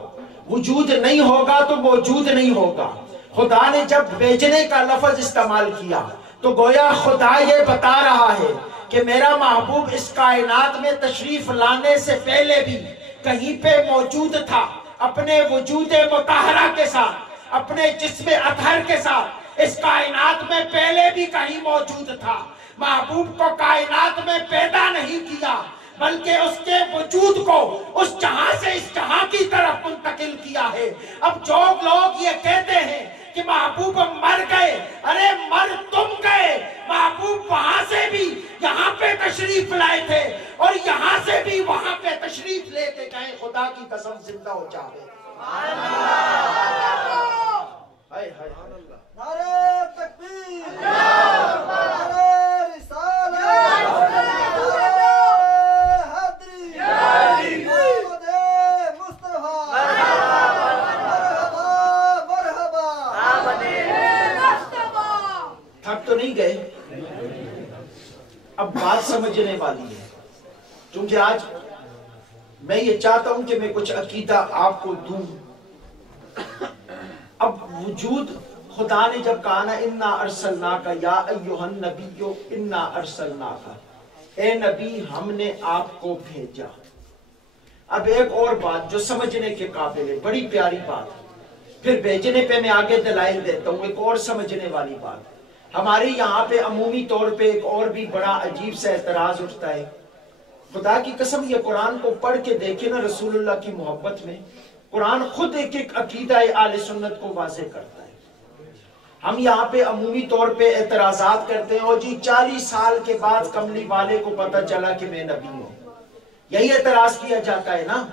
وجود نہیں ہوگا تو موجود نہیں ہوگا۔ خدا نے جب بھیجنے کا لفظ استعمال کیا تو گویا خدا یہ بتا رہا ہے کہ میرا محبوب اس کائنات میں تشریف لانے سے پہلے بھی کہیں پہ موجود تھا، اپنے وجود مطہرہ کے ساتھ، اپنے جسم اطہر کے ساتھ اس کائنات میں پہلے بھی کہیں موجود تھا۔ محبوب کو کائنات میں پیدا نہیں کیا بلکہ اس کے وجود کو اس جہاں سے اس جہاں کی طرف منتقل کیا ہے۔ اب جو لوگ یہ کہتے ہیں کہ محبوب مر گئے، ارے مر تم گئے، محبوب وہاں سے بھی یہاں پہ تشریف لائے تھے اور یہاں سے بھی وہاں پہ تشریف لے کے گئے، خدا کی قسم زندہ ہو جاوے۔ نعرہ تکبیر، نعرہ رسالت، نعرہ حیدری، محمد مصطفیٰ، مرحبا مرحبا۔ تھک تو نہیں گئے؟ اب بات سمجھنے والی ہے، کیونکہ آج میں یہ چاہتا ہوں کہ میں کچھ عقیدہ آپ کو دوں۔ اب وجود خدا نے جب کہا نا انا ارسلناک یا ایھا النبی انا ارسلناک، اے نبی ہم نے آپ کو بھیجا۔ اب ایک اور بات جو سمجھنے کے قابل ہے، بڑی پیاری بات، پھر بھیجنے پہ میں آگے دلائل دیتا ہوں۔ ایک اور سمجھنے والی بات، ہمارے یہاں پہ عمومی طور پہ ایک اور بھی بڑا عجیب سا اعتراض اٹھتا ہے۔ خدا کی قسم یہ قرآن کو پڑھ کے دیکھے نا رسول اللہ کی محبت میں، قرآن خود ایک ایک عقیدہ اہل سنت کو واضح کرتا ہے۔ ہم یہاں پہ عمومی طور پہ اعتراضات کرتے ہیں، اور جی 40 سال کے بعد کملی والے کو پتہ چلا کہ میں نبی ہوں، یہی اعتراض کیا جاتا ہے نا،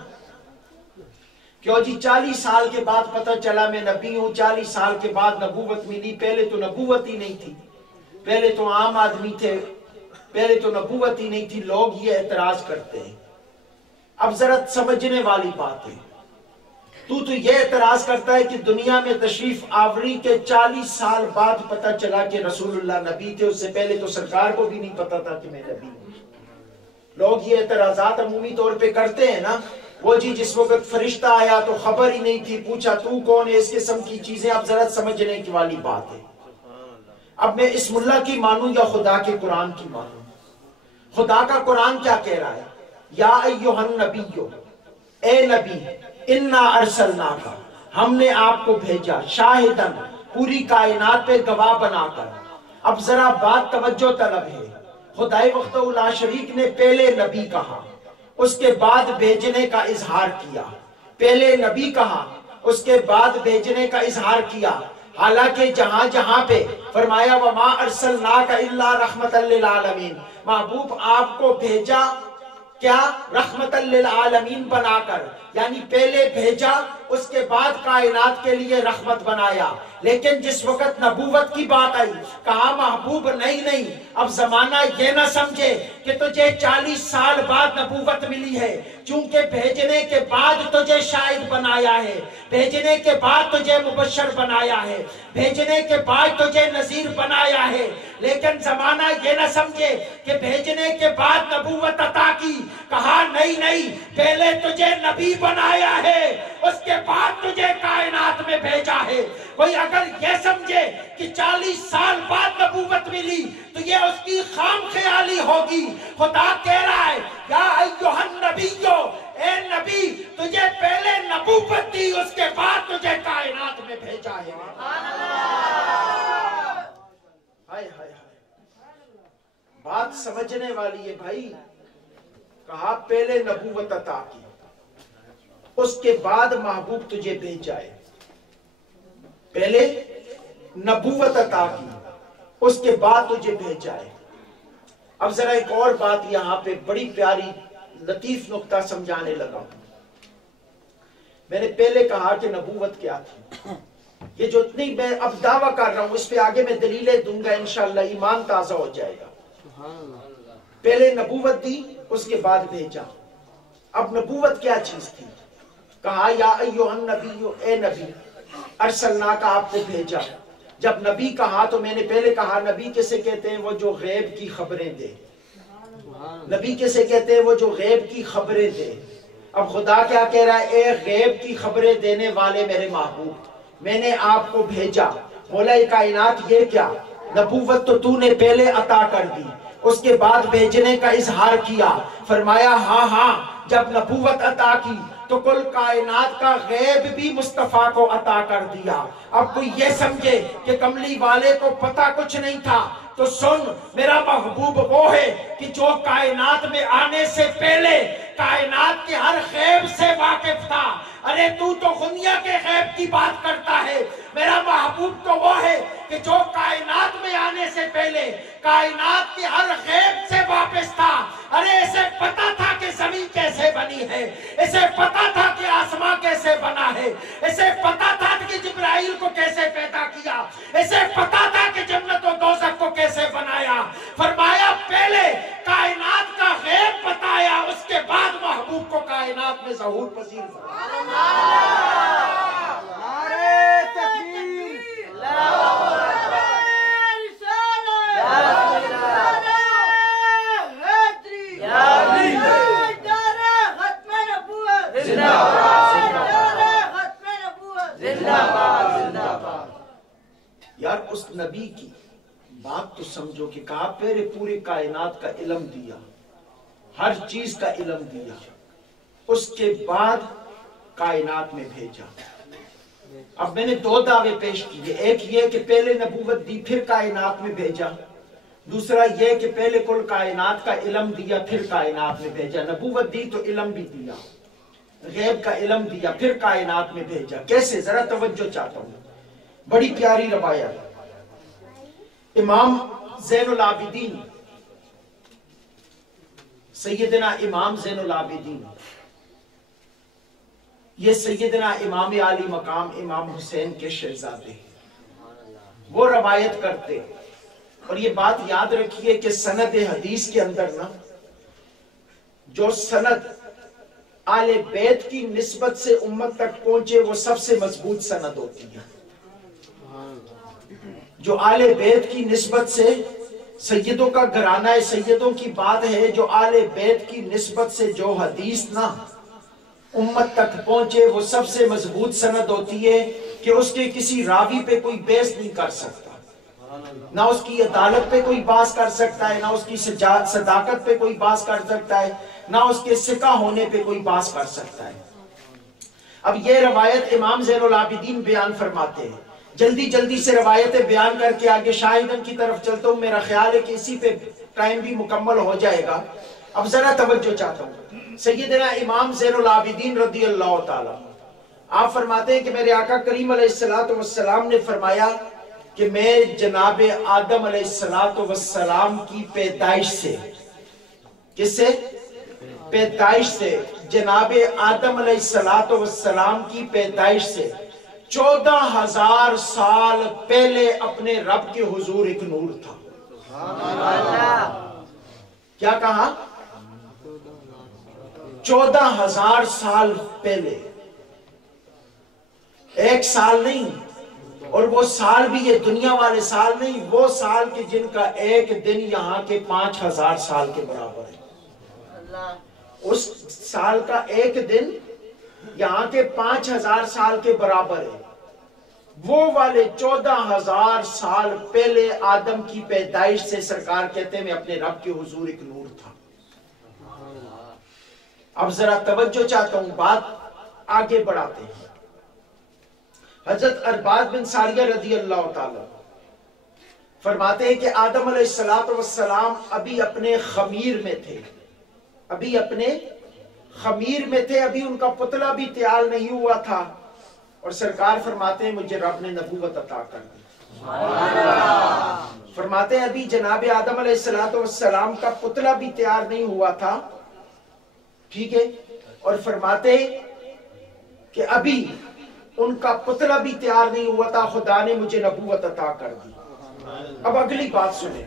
کہ جی 40 سال کے بعد پتہ چلا میں نبی ہوں، 40 سال کے بعد نبوت ملی، پہلے تو نبوت ہی نہیں تھی، پہلے تو عام آدمی تھے، پہلے تو نبوت ہی نہیں تھی، لوگ یہ اعتراض کرتے ہیں۔ اب ذرا سمجھنے والی بات ہے، تو یہ اعتراض کرتا ہے کہ دنیا میں تشریف آوری کے 40 سال بعد پتہ چلا کہ رسول اللہ نبی تھے، اس سے پہلے تو سرکار کو بھی نہیں پتا تھا کہ میں نبی ہوں۔ لوگ یہ اعتراضات عمومی طور پہ کرتے ہیں نا، وہ جی جس وقت فرشتہ آیا تو خبر ہی نہیں تھی، پوچھا تو کون ہے، اس قسم کی چیزیں۔ اب ذرا سمجھنے کی والی بات ہے، اب میں اسم اللہ کی مانوں یا خدا کے قرآن کی مانوں؟ خدا کا قرآن کیا کہہ رہا ہے؟ یا ایھا النبی، اے نبی، انا ارسلناک، ہم نے آپ کو بھیجا، شاہدن، پوری کائنات پہ گواہ بنا کر۔ اب ذرا بات توجہ طلب ہے، خدائے وحدہ لا شریک نے پہلے نبی کہا، اس کے بعد بھیجنے کا اظہار کیا، پہلے نبی کہا، اس کے بعد بھیجنے کا اظہار کیا، حالانکہ جہاں جہاں پہ فرمایا وما ارسلناک الا رحمت للعالمین، محبوب آپ کو بھیجا کیا؟ رحمت للعالمین بنا کر، یعنی پہلے بھیجا، اس کے بعد کائنات کے لیے رحمت بنایا۔ لیکن جس وقت نبوت کی بات آئی کہا محبوب نہیں، اب زمانہ یہ نہ سمجھے کہ تجھے 40 سال بعد نبوت ملی ہے، چونکہ بھیجنے کے بعد تجھے شاہد بنایا ہے، بھیجنے کے بعد تجھے مبشر بنایا ہے، بھیجنے کے بعد تجھے نذیر بنایا ہے۔ لیکن زمانہ یہ نہ سمجھے کہ بھیجنے کے بعد نبوت عطا کی، کہا نہیں، پہلے تجھے نبی بنایا ہے، اس کے بعد تجھے کائنات میں بھیجا ہے۔ کوئی اگر یہ سمجھے کہ 40 سال بعد نبوت ملی تو یہ اس کی خام خیالی ہوگی۔ خدا کہہ رہا ہے یا ایھا النبیو، اے نبی تجھے پہلے نبوت دی، اس کے بعد تجھے کائنات میں بھیجا ہے۔ ہائے ہائے بات سمجھنے والی ہے بھائی۔ کہا پہلے نبوت عطا کی، اس کے بعد محبوب تجھے بھیجا ہے۔ پہلے نبوت عطا کی، اس کے بعد تجھے بھیجا ہے۔ اب ذرا ایک اور بات یہاں پہ بڑی پیاری لطیف نقطہ سمجھانے لگا ہوں۔ میں نے پہلے کہا کہ نبوت کیا تھی، یہ جو اتنی میں اب دعویٰ کر رہا ہوں اس پہ آگے میں دلیلیں دوں گا انشاءاللہ، ایمان تازہ ہو جائے گا۔ پہلے نبوت دی، اس کے بعد بھیجا۔ اب نبوت کیا چیز تھی؟ کہا یا ایھا النبی، اے نبی ارسلناک، آپ کو بھیجا۔ جب نبی کہا تو میں نے پہلے کہا نبی کسے کہتے ہیں؟ وہ جو غیب کی خبریں دے۔ نبی کسے کہتے ہیں؟ وہ جو غیب کی خبریں دے۔ اب خدا کیا کہہ رہا ہے؟ اے غیب کی خبریں دینے والے میرے محبوب، میں نے آپ کو بھیجا۔ مولا کائنات یہ کیا؟ نبوت تو نے پہلے عطا کر دی، اس کے بعد بھیجنے کا اظہار کیا۔ فرمایا ہاں جب نبوت عطا کی تو کل کائنات کا غیب بھی مصطفیٰ کو عطا کر دیا۔ اب کوئی یہ سمجھے کہ کملی والے کو پتہ کچھ نہیں تھا تو سن، میرا محبوب وہ ہے کہ جو کائنات میں آنے سے پہلے کائنات کے ہر غیب سے واقف تھا۔ ارے تو دنیا کے غیب کی بات کرتا ہے، میرا محبوب تو وہ ہے کہ جو کائنات میں آنے سے پہلے کائنات کے ہر غیب سے واپس تھا۔ ارے اسے پتا تھا کہ زمین کیسے بنی ہے، اسے پتا تھا کہ آسمان کیسے بنا ہے، اسے پتا تھا کہ جبرائیل کو کیسے پیدا کیا، اسے پتا تھا کہ جنت و دوزخ کو کیسے بنایا۔ فرمایا پہلے کائنات کا غیب بتایا، اس کے بعد محبوب کو کائنات میں ظہور پذیر بنایا۔ نعرہ تکبیر، اللہ اکبر، یار اس نبی کی بات تو سمجھو کہ کہا پہلے پوری کائنات کا علم دیا، ہر چیز کا علم دیا، اس کے بعد کائنات میں بھیجا۔ اب میں نے 2 دعوے پیش کیے، ایک یہ کہ پہلے نبوت دی پھر کائنات میں بھیجا، دوسرا یہ کہ پہلے کل کائنات کا علم دیا پھر کائنات میں بھیجا۔ نبوت دی تو علم بھی دیا، غیب کا علم دیا پھر کائنات میں بھیجا۔ کیسے؟ ذرا توجہ چاہتا ہوں، بڑی پیاری روایت۔ امام زین العابدین، سیدنا امام زین العابدین، یہ سیدنا امام عالی مقام امام حسین کے شہزادے، وہ روایت کرتے، اور یہ بات یاد رکھیے کہ سند حدیث کے اندر نا جو سند آل بیت کی نسبت سے امت تک پہنچے وہ سب سے مضبوط سند ہوتی ہے۔ جو آل بیت کی نسبت سے، سیدوں کا گھرانہ سیدوں کی بات ہے، جو آل بیت کی نسبت سے جو حدیث نا امت تک پہنچے وہ سب سے مضبوط سند ہوتی ہے کہ اس کے کسی راوی پہ کوئی بحث نہیں کر سکتا، نہ اس کی عدالت پہ کوئی بحث کر سکتا ہے، نہ اس کی صداقت پہ کوئی بحث کر سکتا ہے، نہ اس کے ثقہ ہونے پہ کوئی بحث کر سکتا ہے۔ اب یہ روایت امام زین العابدین بیان فرماتے ہیں۔ جلدی سے روایتیں بیان کر کے آگے شاہدن کی طرف چلتا ہوں، میرا خیال ہے کہ اسی پہ ٹائم بھی مکمل ہو جائے گا۔ اب ذرا توجہ چاہتا ہوں، سیدنا امام زین العابدین رضی اللہ تعالیٰ آپ فرماتے ہیں کہ میرے آقا کریم علیہ السلام نے فرمایا کہ میں جناب آدم علیہ السلام کی پیدائش سے، کس سے؟ پیدائش سے جناب آدم علیہ السلام کی پیدائش سے 14,000 سال پہلے اپنے رب کے حضور ایک نور تھا. کیا کہا؟ 14,000 سال پہلے. ایک سال نہیں، اور وہ سال بھی یہ دنیا والے سال نہیں، وہ سال کے جن کا ایک دن یہاں کے 5,000 سال کے برابر ہے. اس سال کا ایک دن یہاں کے 5,000 سال کے برابر ہے. وہ والے 14,000 سال پہلے آدم کی پیدائش سے سرکار کہتے ہیں میں اپنے رب کے حضور ایک نور تھا. اب ذرا توجہ چاہتا ہوں، بات آگے بڑھاتے ہیں. حضرت ارباز بن ساریہ رضی اللہ تعالی فرماتے ہیں کہ آدم علیہ السلام ابھی اپنے خمیر میں تھے، ابھی ان کا پتلا بھی تیار نہیں ہوا تھا، اور سرکار فرماتے ہیں مجھے رب نے نبوت عطا کر دی. فرماتے ہیں ابھی جناب آدم علیہ السلام کا پتلا بھی تیار نہیں ہوا تھا، ٹھیک ہے، اور فرماتے کہ ابھی ان کا پتلا بھی تیار نہیں ہوا تھا، خدا نے مجھے نبوت عطا کر دی. اب اگلی بات سنیں.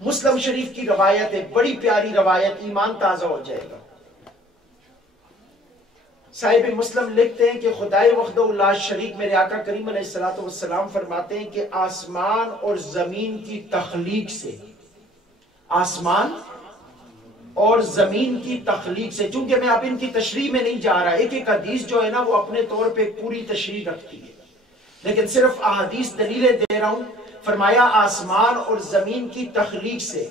مسلم شریف کی روایت ہے، بڑی پیاری روایت، ایمان تازہ ہو جائے گا. صاحب مسلم لکھتے ہیں کہ خدائے وحدہ لا شریک میرے آقا کریم علیہ السلام فرماتے ہیں کہ آسمان اور زمین کی تخلیق سے، آسمان اور زمین کی تخلیق سے، چونکہ میں اب ان کی تشریح میں نہیں جا رہا، ایک ایک حدیث جو ہے نا وہ اپنے طور پہ پوری تشریح رکھتی ہے، لیکن صرف احادیث دلیلیں دے رہا ہوں. فرمایا آسمان اور زمین کی تخلیق سے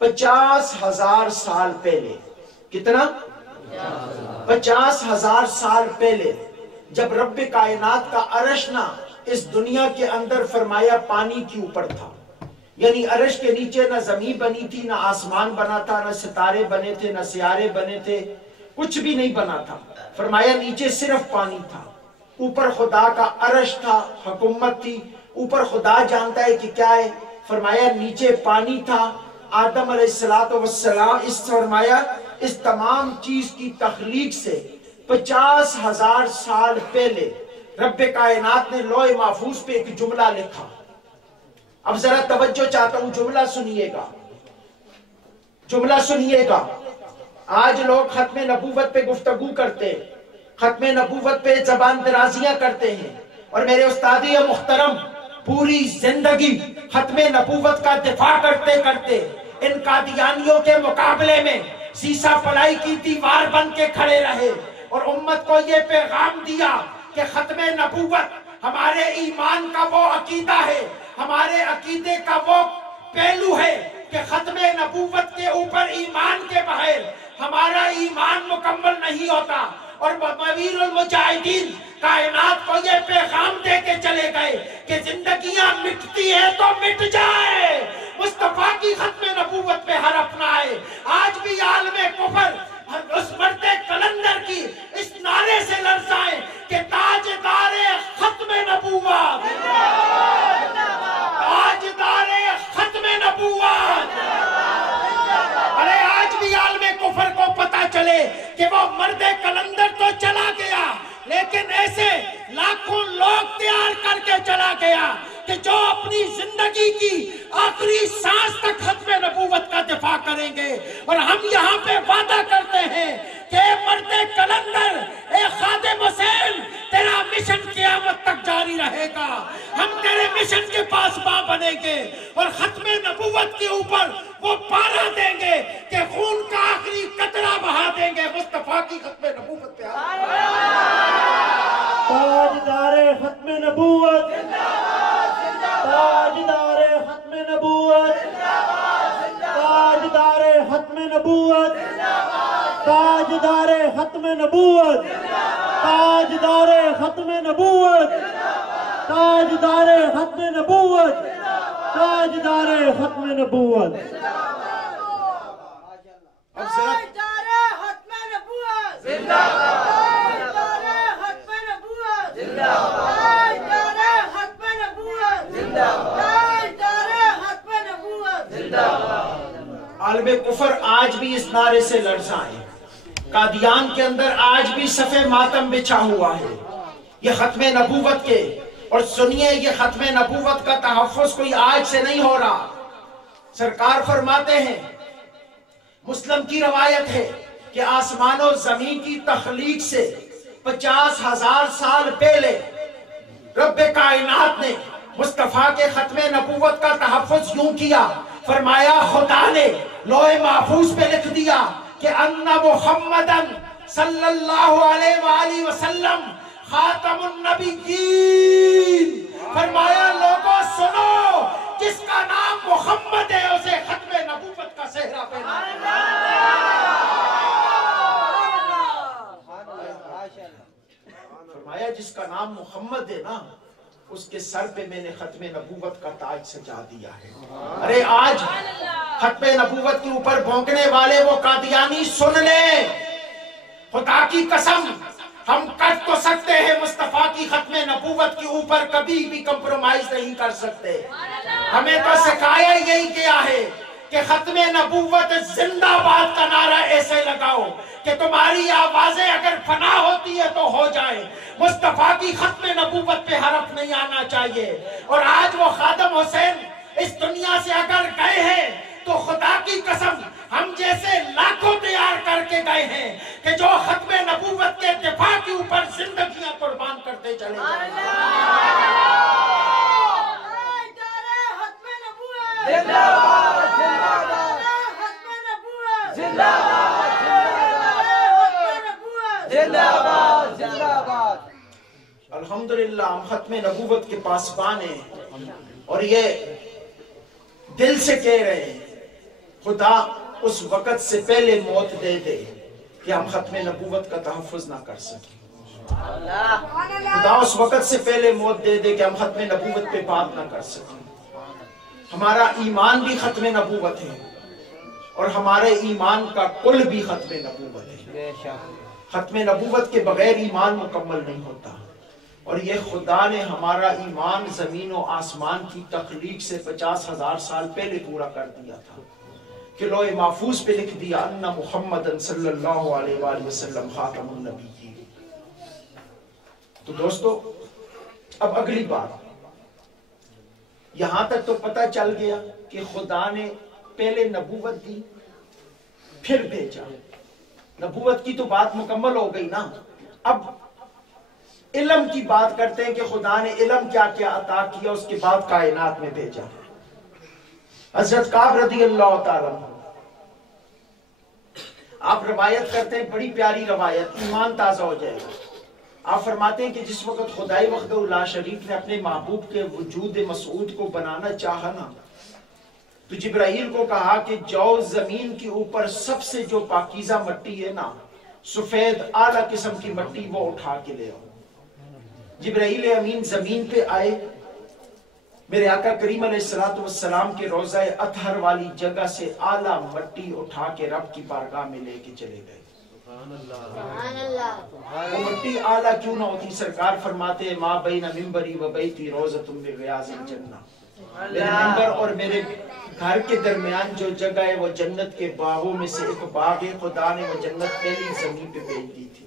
50,000 سال پہلے، کتنا؟ 50,000 سال پہلے جب رب کائنات کا عرش نہ اس دنیا کے اندر فرمایا پانی کے اوپر تھا، یعنی عرش کے نیچے نہ زمین بنی تھی، نہ آسمان بنا تھا، نہ ستارے بنے تھے، نہ سیارے بنے تھے، کچھ بھی نہیں بنا تھا. فرمایا نیچے صرف پانی تھا، اوپر خدا کا عرش تھا، حکومت تھی، اوپر خدا جانتا ہے کہ کیا ہے. فرمایا نیچے پانی تھا. آدم علیہ السلام فرمایا اس تمام چیز کی تخلیق سے 50,000 سال پہلے رب کائنات نے لوح محفوظ پہ ایک جملہ لکھا. اب ذرا توجہ چاہتا ہوں، جملہ سنیے گا. آج لوگ ختم نبوت پہ گفتگو کرتے ہیں، ختم نبوت پہ زبان درازیاں کرتے ہیں، اور میرے استاد محترم پوری زندگی ختم نبوت کا دفاع کرتے کرتے ان قادیانیوں کے مقابلے میں سیسا پلائی کی دیوار بن کے کھڑے رہے، اور امت کو یہ پیغام دیا کہ ختم نبوت ہمارے ایمان کا وہ عقیدہ ہے، ہمارے عقیدے کا وہ پہلو ہے کہ ختم نبوت کے اوپر ایمان کے بغیر ہمارا ایمان مکمل نہیں ہوتا. اور امیر المجاہدین کائنات کو یہ پیغام دے کے چلے گئے کہ زندگیاں مٹتی ہیں تو مٹ جائے، مصطفیٰ کی ختم نبوت پہ ہر اپنائے. آج بھی عالم کفر اس مرد کلندر کی اس نعرے سے لرزائے کہ تاجدار ختم نبوت، تاجدار ختم نبوت. ارے آج بھی عالم کفر کو پتا چلے کہ وہ مرد کلندر تو چلا گیا، لیکن ایسے لاکھوں لوگ تیار کر کے چلا گیا کہ جو اپنی زندگی کی آخری سانس تک ختم نبوت کا دفاع کریں گے. اور ہم یہاں پہ وعدہ کرتے ہیں کہ مرد کلندر، اے خادم حسین، تیرا مشن قیامت تک جاری رہے گا. ہم تیرے مشن کے پاس ماں بنیں گے اور ختم نبوت کے اوپر وہ پارا دیں گے کہ خون کا آخری قطرہ بہا دیں گے. مصطفیٰ کی ختم نبوت پہ تاجدار ختم نبوت، تاجدار ختم نبوت، تاجدار ختم نبوت، تاجدار ختم نبوت، تاجدار ختم نبوت، تاجدار ختم نبوت، تاجدار ختم نبوت. عالم کفر آج بھی اس نعرے سے لرزاں ہیں. قادیان کے اندر آج بھی صف ماتم بچھا ہوا ہے، یہ ختم نبوت کے، اور سنیے یہ ختم نبوت کا تحفظ کوئی آج سے نہیں ہو رہا۔ سرکار فرماتے ہیں، مسلم کی روایت ہے کہ آسمان و زمین کی تخلیق سے 50,000 سال پہلے رب کائنات نے مصطفیٰ کے ختم نبوت کا تحفظ یوں کیا، فرمایا خدا نے لوح محفوظ پہ لکھ دیا کہ ان محمدن صلی اللہ علیہ وآلہ وسلم خاتم النبیین، فرمایا لوگوں سنو، جس کا نام محمد ہے اسے ختم نبوت کا صحرا پہنا۔ فرمایا جس کا نام محمد ہے نا، اس کے سر پہ میں نے ختم نبوت کا تاج سجا دیا ہے۔ ارے آج ختم نبوت کے اوپر بھونکنے والے وہ قادیانی سن لیں، خدا کی قسم ہم کر تو سکتے ہیں، مصطفیٰ کی ختم نبوت کے اوپر کبھی بھی کمپرومائز نہیں کر سکتے۔ ہمیں تو سکھایا یہی کیا ہے کہ ختم نبوت زندہ باد کا نعرہ ایسے لگاؤ کہ تمہاری آوازیں اگر فنا ہوتی ہے تو ہو جائیں، مصطفیٰ کی ختم نبوت پہ حرف نہیں آنا چاہیے۔ اور آج وہ خادم حسین اس دنیا سے اگر گئے ہیں تو خدا کی قسم ہم جیسے لاکھوں تیار کر کے گئے ہیں کہ جو ختم نبوت کے دفاع کے اوپر زندگیاں قربان کرتے چلے جائیں۔ الحمدللہ ہم ختم نبوت کے پاسبان ہیں، اور یہ دل سے کہہ رہے ہیں خدا اس وقت سے پہلے موت دے دے کہ ہم ختم نبوت کا تحفظ نہ کر سکیں، خدا اس وقت سے پہلے موت دے دے کہ ہم ختم نبوت پہ بات نہ کر سکیں۔ ہمارا ایمان بھی ختم نبوت ہے، اور ہمارے ایمان کا کل بھی ختم نبوت ہے۔ ختم نبوت کے بغیر ایمان مکمل نہیں ہوتا، اور یہ خدا نے ہمارا ایمان زمین و آسمان کی تخلیق سے 50,000 سال پہلے پورا کر دیا تھا کہ لوح محفوظ پہ لکھ دیا ان محمد صلی اللہ علیہ وآلہ وسلم خاتم النبیین۔ تو دوستو اب اگلی بات، یہاں تک تو پتہ چل گیا کہ خدا نے پہلے نبوت دی پھر بھیجا، نبوت کی تو بات مکمل ہو گئی نا۔ اب علم کی بات کرتے ہیں کہ خدا نے علم کیا کیا عطا کیا، اس کے بعد کائنات میں بھیجا۔ حضرت کعب رضی اللہ تعالیٰ آپ روایت کرتے ہیں، بڑی پیاری روایت، ایمان تازہ ہو جائے گا۔ آپ فرماتے ہیں کہ جس وقت خدائی وحدہ لا شریک نے اپنے محبوب کے وجود مسعود کو بنانا چاہا نا، تو جبرائیل کو کہا کہ جاؤ زمین کے اوپر سب سے جو پاکیزہ مٹی ہے نا، سفید اعلیٰ قسم کی مٹی، وہ اٹھا کے لے آؤ۔ جبرائیل امین زمین پہ آئے، میرے آقا کریم علیہ السلام کے روضہ اطہر والی جگہ سے اعلیٰ مٹی اٹھا کے رب کی بارگاہ میں لے کے چلے گئے۔ وہ مٹی اعلیٰ کیوں نہ ہوتی؟ سرکار فرماتے ہیں ما بین منبری و بیتی روضۃ من ریاض الجنہ، میرے منبر اور میرے گھر کے درمیان جو جگہ ہے وہ جنت کے باغوں میں سے ایک باغ ہے، خدا نے وہ جنت پہلی زمین پہ بھیج دی تھی۔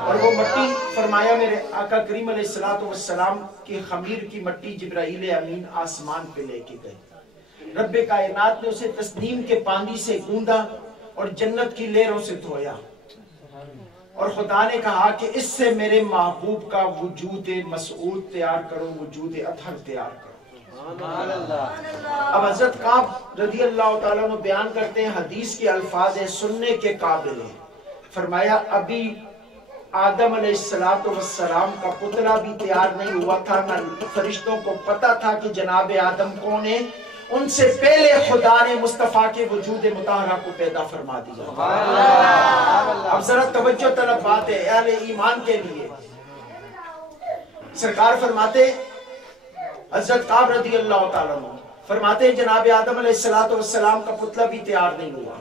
اور وہ مٹی فرمایا میرے آقا کریم علیہ السلام کی خمیر کی مٹی جبرائیل امین آسمان پہ لے کے گئے، رب کائنات نے اسے تسنیم کے پانی سے گوندا اور جنت کی لہروں سے دھویا، اور خدا نے کہا کہ اس سے میرے محبوب کا وجود مسعود تیار کرو، وجود اطہر تیار کرو۔ اب حضرت کعب رضی اللہ تعالیٰ عنہ بیان کرتے ہیں، حدیث کے الفاظ ہیں سننے کے قابل ہیں۔ فرمایا ابھی آدم علیہ السلام کا پتلا بھی تیار نہیں ہوا تھا، نہ فرشتوں کو پتا تھا کہ جناب آدم کون ہے، ان سے پہلے خدا نے مصطفیٰ کے وجود مطہرہ کو پیدا فرما دیا۔ اب ذرا توجہ طلب بات ہے اہل ایمان کے لیے۔ سرکار فرماتے حضرت کعب رضی اللہ تعالیٰ عنہ فرماتے ہیں جناب آدم علیہ السلام کا پتلا بھی تیار نہیں ہوا،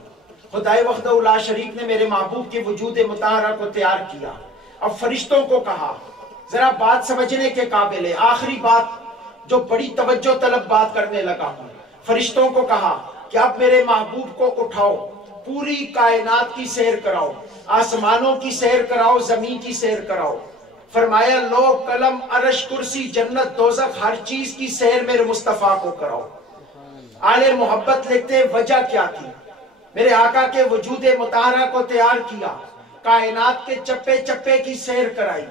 خدائے وحدہ لا شریک نے میرے محبوب کے وجود مطہرہ کو تیار کیا۔ اب فرشتوں کو کہا، ذرا بات سمجھنے کے قابل ہے، آخری بات جو بڑی توجہ طلب بات کرنے لگا ہوں، فرشتوں کو کہا کہ اب میرے محبوب کو اٹھاؤ، پوری کائنات کی سیر کراؤ، آسمانوں کی سیر کراؤ، زمین کی سیر کراؤ۔ فرمایا لوح قلم عرش کرسی جنت دوزخ ہر چیز کی سیر میرے مصطفیٰ کو کراؤ۔ آل محبت لکھتے ہیں وجہ کیا تھی؟ میرے آقا کے وجود مطہرہ کو تیار کیا، کائنات کے چپے چپے کی سیر کرائی،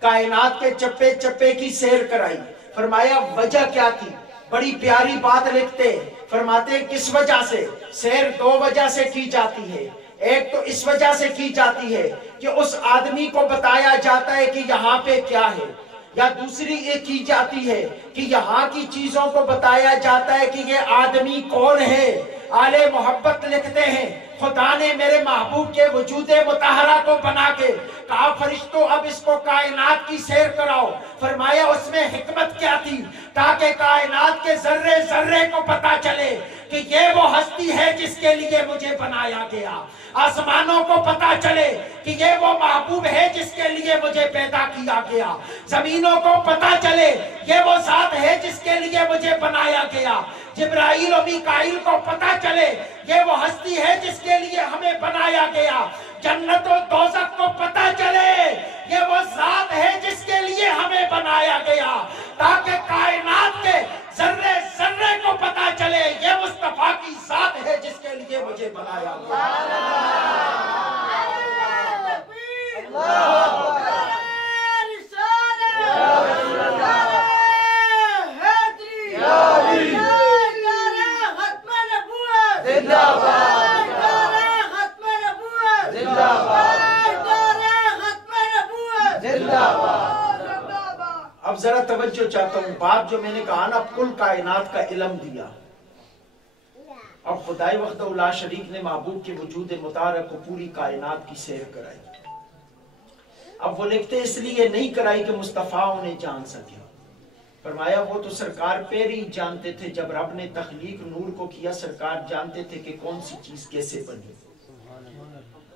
کائنات کے چپے چپے کی سیر کرائی۔ فرمایا وجہ کیا تھی؟ بڑی پیاری بات لکھتے ہیں، فرماتے ہیں کس وجہ سے؟ سیر دو وجہ سے کی جاتی ہے۔ ایک تو اس وجہ سے کی جاتی ہے کہ اس آدمی کو بتایا جاتا ہے کہ یہاں پہ کیا ہے، یا دوسری یہ کی جاتی ہے کہ یہاں کی چیزوں کو بتایا جاتا ہے کہ یہ آدمی کون ہے۔ آل محبت لکھتے ہیں خدا نے میرے محبوب کے وجود مطہرہ کو بنا کے کہا فرشتوں اب اس کو کائنات کی سیر کراؤ۔ فرمایا اس میں حکمت کیا تھی؟ تاکہ کائنات کے ذرے ذرے کو پتا چلے کہ یہ وہ ہستی ہے جس کے لیے مجھے بنایا گیا، آسمانوں کو پتا چلے کہ یہ وہ محبوب ہے جس کے لیے مجھے پیدا کیا گیا، زمینوں کو پتا چلے یہ وہ ذات ہے جس کے لیے مجھے بنایا گیا، جبرائیل و میکائیل کو پتا چلے یہ وہ ہستی ہے جس کے لیے ہمیں بنایا گیا، جنت و دوزخ کو پتا چلے یہ وہ ذات ہے جس کے لیے ہمیں بنایا گیا، تاکہ کائنات کے ذرے ذرے کو پتا چلے یہ مصطفیٰ کی ذات ہے جس کے لیے مجھے بنایا گیا۔ اب ذرا توجہ چاہتا ہوں، بات جو میں نے کہا نا کل کائنات کا علم دیا، اب خدای وحدہ لا شریک نے محبوب کے وجود مطہرہ کو پوری کائنات کی سیر کرائی۔ اب وہ لکھتے اس لیے نہیں کرائی کہ مصطفیٰ انہیں جان سکے، فرمایا وہ تو سرکار پہلے ہی جانتے تھے، جب رب نے تخلیق نور کو کیا سرکار جانتے تھے کہ کون سی چیز کیسے بنی،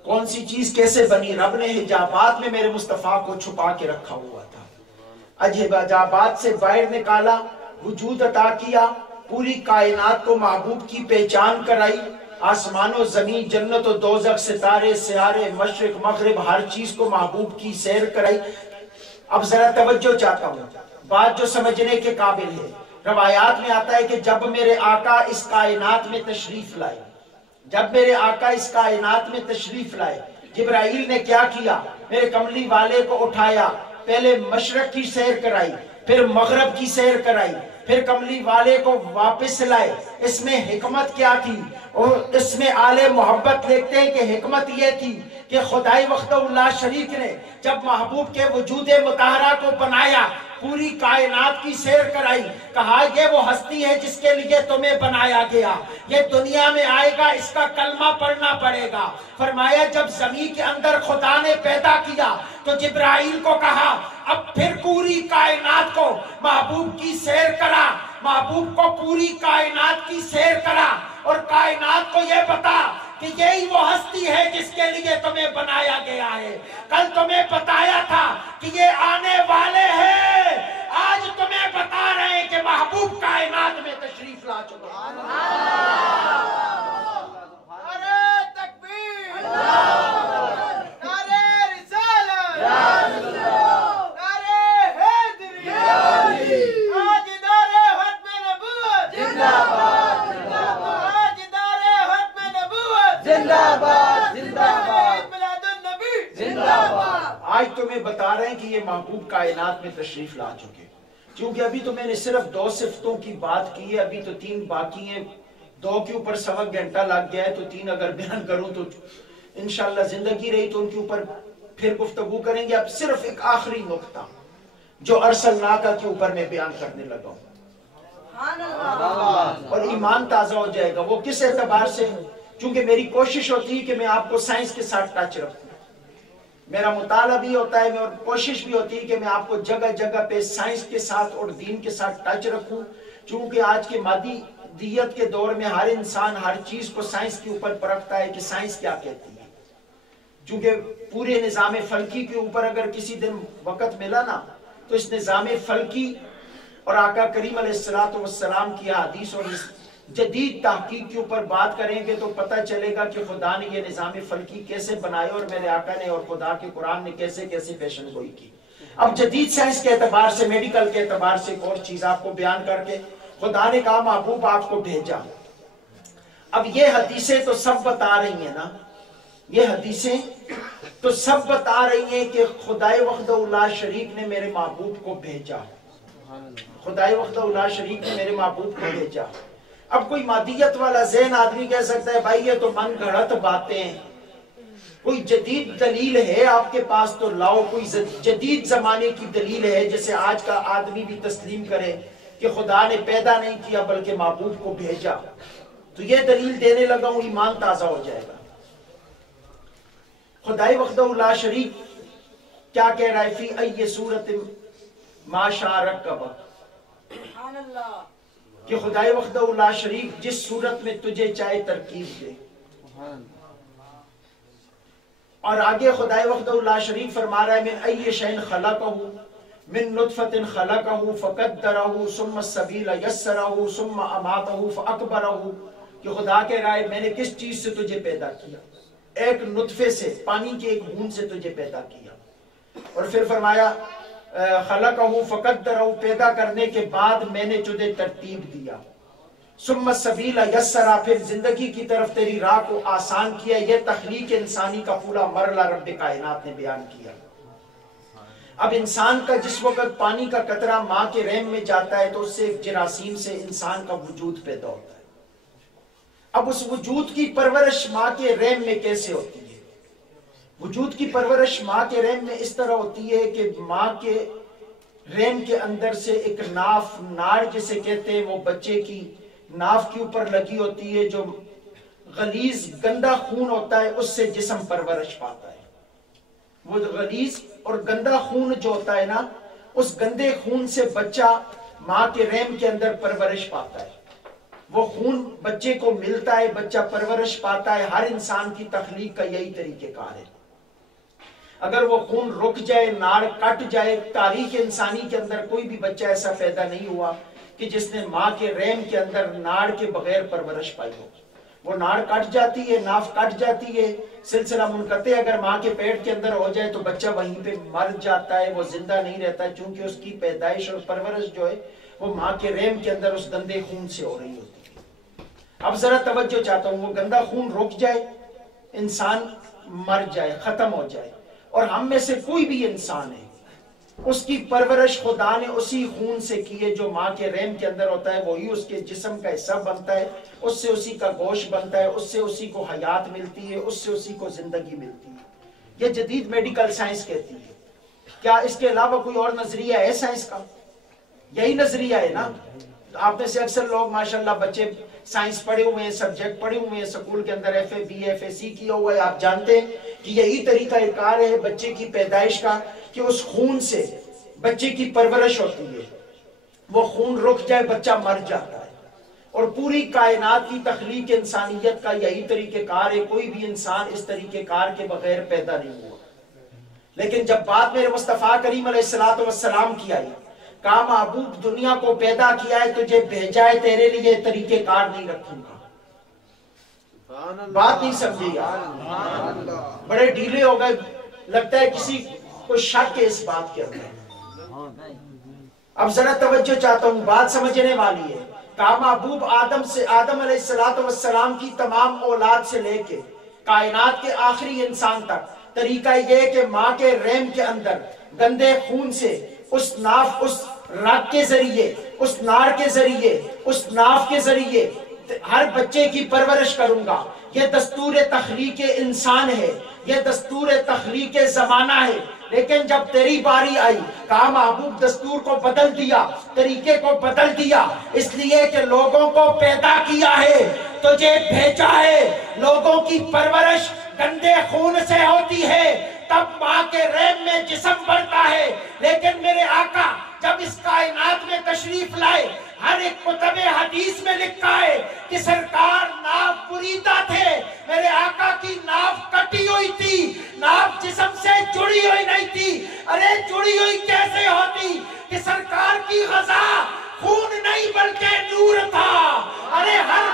کون سی چیز کیسے بنی۔ رب نے حجابات میں میرے مصطفیٰ کو چھپا کے رکھا ہوا تھا، حجابات سے باہر نکالا، وجود عطا کیا، پوری کائنات کو محبوب کی پہچان کرائی، آسمان و زمین جنت و دوزخ ستارے سیارے مشرق مغرب ہر چیز کو محبوب کی سیر کرائی۔ اب ذرا توجہ چاہتا ہوں، بات جو سمجھنے کے قابل ہے۔ روایات میں آتا ہے کہ جب میرے آقا اس کائنات میں تشریف لائے، جب میرے آقا اس کائنات میں تشریف لائے، جبرائیل نے کیا کیا؟ میرے کملی والے کو اٹھایا، پہلے مشرق کی سیر کرائی، پھر مغرب کی سیر کرائی، پھر کملی والے کو واپس لائے۔ اس میں حکمت کیا تھی؟ اور اس میں آل محبت لکھتے ہیں کہ حکمت یہ تھی کہ خدای وحدہ لا شریک نے جب محبوب کے وجود مطہرہ کو بنایا، پوری کائنات کی سیر کرائی، کہا یہ وہ ہستی ہے جس کے لیے تمہیں بنایا گیا، یہ دنیا میں آئے گا، اس کا کلمہ پڑھنا پڑے گا۔ فرمایا جب زمین کے اندر خدا نے پیدا کیا تو جبرائیل کو کہا اب پھر پوری کائنات کو محبوب کی سیر کرا، محبوب کو پوری کائنات کی سیر کرا اور کائنات کو یہ بتا کہ یہی وہ ہستی ہے جس کے لیے تمہیں بنایا گیا ہے۔ کل تمہیں بتایا تھا کہ یہ آنے والے ہیں، آج تمہیں بتا رہے ہیں کہ محبوب کائنات میں تشریف لا چکے ہیں۔ آج تمہیں بتا رہے ہیں کہ یہ محبوب کائنات میں تشریف لا چکے، کیونکہ ابھی تو میں نے صرف 2 صفتوں کی بات کی ہے، ابھی تو 3 باقی ہیں، 2 کے اوپر سوا گھنٹہ لگ گیا ہے، تو 3 اگر بیان کروں تو انشاءاللہ زندگی رہی تو ان کے اوپر پھر گفتگو کریں گے۔ اب صرف ایک آخری نقطہ جو ارسلناک کے اوپر میں بیان کرنے لگا ہوں اور ایمان تازہ ہو جائے گا۔ وہ کس اعتبار سے؟ چونکہ میری کوشش ہوتی ہے کہ میں آپ کو سائنس کے ساتھ ٹچ رکھوں، میرا مطالعہ بھی ہوتا ہے اور کوشش بھی ہوتی ہے کہ میں آپ کو جگہ جگہ پہ سائنس کے ساتھ اور دین کے ساتھ ٹچ رکھوں، چونکہ آج کے مادی دیت کے دور میں ہر انسان ہر چیز کو سائنس کے اوپر پرکھتا ہے کہ سائنس کیا کہتی ہے۔ چونکہ پورے نظام فلکی کے اوپر اگر کسی دن وقت ملا نا تو اس نظام فلکی اور آقا کریم علیہ السلام کی حدیث اور اس جدید تحقیق کے اوپر بات کریں گے تو پتہ چلے گا کہ خدا نے یہ نظام فلکی کیسے بنائے اور میرے آقا نے اور خدا کے قرآن نے کیسے کیسے پیشن گوئی کی۔ اب جدید سائنس کے اعتبار سے، میڈیکل کے اعتبار سے ایک اور چیز آپ کو بیان کر کے خدا نے کہا محبوب آپ کو بھیجا۔ اب یہ حدیثیں تو سب بتا رہی ہیں نا، یہ حدیثیں تو سب بتا رہی ہیں کہ خدائے وحدہ لا شریک نے میرے محبوب کو بھیجا، خدائے وحدہ لا شریک نے میرے محبوب کو بھیجا۔ اب کوئی مادیت والا ذہن آدمی کہہ سکتا ہے بھائی یہ تو من گھڑت باتیں ہیں، کوئی جدید دلیل ہے آپ کے پاس تو لاؤ، کوئی جدید زمانے کی دلیل ہے جسے آج کا آدمی بھی تسلیم کرے کہ خدا نے پیدا نہیں کیا بلکہ محبوب کو بھیجا، تو یہ دلیل دینے لگا ہوں، ایمان تازہ ہو جائے گا۔ خدائے وحدہ لا شریک کیا کہہ رہا ہے؟ فی ای صورت ما شاء رکب، کہ خدائے وحدہ لا شریک جس صورت میں تجھے چاہے ترکیب دے۔ اور آگے خدائے وحدہ لا شریک فرما رہا ہے من ای شیء خلقہ من نطفۃ خلقہ فقدرہ ثم السبیل یسرہ ثم اماتہ فاکبرہ، کہ خدا کہہ رہا ہے میں نے کس چیز سے تجھے پیدا کیا؟ ایک نطفے سے، پانی کے ایک بوند سے تجھے پیدا کیا، اور پھر فرمایا خلقہ فقدرہ، پیدا کرنے کے بعد میں نے تجھے ترتیب دیا، ثم السبیل یسرا، پھر زندگی کی طرف تیری راہ کو آسان کیا۔ یہ تخلیق انسانی کا پورا مرحلہ رب کائنات نے بیان کیا۔ اب انسان کا جس وقت پانی کا قطرہ ماں کے رحم میں جاتا ہے تو اس سے ایک جراثیم سے انسان کا وجود پیدا ہوتا ہے۔ اب اس وجود کی پرورش ماں کے رحم میں کیسے ہوتی ہے؟ وجود کی پرورش ماں کے رحم میں اس طرح ہوتی ہے کہ ماں کے رحم کے اندر سے ایک ناف، ناڑ جسے کہتے ہیں، وہ بچے کی ناف کے اوپر لگی ہوتی ہے، جو غلیظ گندا خون ہوتا ہے اس سے جسم پرورش پاتا ہے۔ وہ غلیظ اور گندا خون جو ہوتا ہے نا، اس گندے خون سے بچہ ماں کے رحم کے اندر پرورش پاتا ہے۔ وہ خون بچے کو ملتا ہے، بچہ پرورش پاتا ہے۔ ہر انسان کی تخلیق کا یہی طریقہ کار ہے۔ اگر وہ خون رک جائے، ناڑ کٹ جائے، تاریخ انسانی کے اندر کوئی بھی بچہ ایسا پیدا نہیں ہوا کہ جس نے ماں کے رحم کے اندر ناڑ کے بغیر پرورش پائی ہو۔ وہ ناڑ کٹ جاتی ہے، ناف کٹ جاتی ہے، سلسلہ منقطع اگر ماں کے پیٹ کے اندر ہو جائے تو بچہ وہیں پہ مر جاتا ہے، وہ زندہ نہیں رہتا، چونکہ اس کی پیدائش اور پرورش جو ہے وہ ماں کے رحم کے اندر اس گندے خون سے ہو رہی ہوتی ہے۔ اب ذرا توجہ چاہتا ہوں، وہ گندا خون رک جائے، انسان مر جائے، ختم ہو جائے، اور ہم میں سے کوئی بھی انسان ہے، اس کی پرورش خدا نے اسی خون سے کی ہے جو ماں کے رحم کے اندر ہوتا ہے، وہی اس کے جسم کا حصہ بنتا ہے، اس سے اسی کا گوشت بنتا ہے، اس سے اسی کو حیات ملتی ہے، اس سے اسی کو زندگی ملتی ہے۔ یہ جدید میڈیکل سائنس کہتی ہے۔ کیا اس کے علاوہ کوئی اور نظریہ ہے سائنس کا؟ یہی نظریہ ہے نا۔ آپ میں سے اکثر لوگ ماشاءاللہ بچے سائنس پڑھے ہوئے ہیں، سبجیکٹ پڑھے ہوئے ہیں، سکول کے اندر F A B F A C کیا ہوا ہے، آپ جانتے ہیں کہ یہی طریقہ کار ہے بچے کی پیدائش کا کہ اس خون سے بچے کی پرورش ہوتی ہے، وہ خون رک جائے بچہ مر جاتا ہے۔ اور پوری کائنات کی تخلیق انسانیت کا یہی طریقہ کار ہے، کوئی بھی انسان اس طریقہ کار کے بغیر پیدا نہیں ہوا۔ لیکن جب بات میرے مصطفیٰ کریم علیہ السلام کی آئی، کہا محبوب دنیا کو پیدا کیا ہے، تجھے بھیجا ہے، تیرے لیے طریقہ کار نہیں رکھوں گا۔ بات نہیں سمجھے یار، بڑے ڈھیلے ہو گئے، لگتا ہے کسی کو شک ہے اس بات کے اندر۔ اب ذرا توجہ چاہتا ہوں، بات سمجھنے والی ہے۔ کہا محبوب آدم علیہ السلام کی تمام اولاد سے لے کے کائنات کے آخری انسان تک طریقہ یہ کہ ماں کے رحم کے اندر گندے خون سے اس ناف، اس رگ کے ذریعے، اس ناڑ کے ذریعے، اس ناف کے ذریعے ہر بچے کی پرورش کروں گا۔ یہ دستور تخلیق انسان ہے، یہ دستور تخلیق زمانہ ہے۔ لیکن جب تیری باری آئی، کہا محبوب دستور کو بدل دیا، طریقے کو بدل دیا، اس لیے کہ لوگوں کو پیدا کیا ہے، تجھے بھیجا ہے۔ لوگوں کی پرورش گندے خون سے ہوتی ہے، تب ماں کے رحم میں جسم بڑھتا ہے۔ لیکن میرے آقا جب اس کائنات میں تشریف لائے، ہر ایک کتب حدیث میں لکھا ہے کہ سرکار ناف بریدہ تھے، میرے آقا کی ناف کٹی ہوئی تھی، ناف جسم سے جڑی ہوئی نہیں تھی۔ ارے جڑی ہوئی کیسے ہوتی کہ سرکار کی غذا خون نہیں بلکہ نور تھا۔ ارے ہر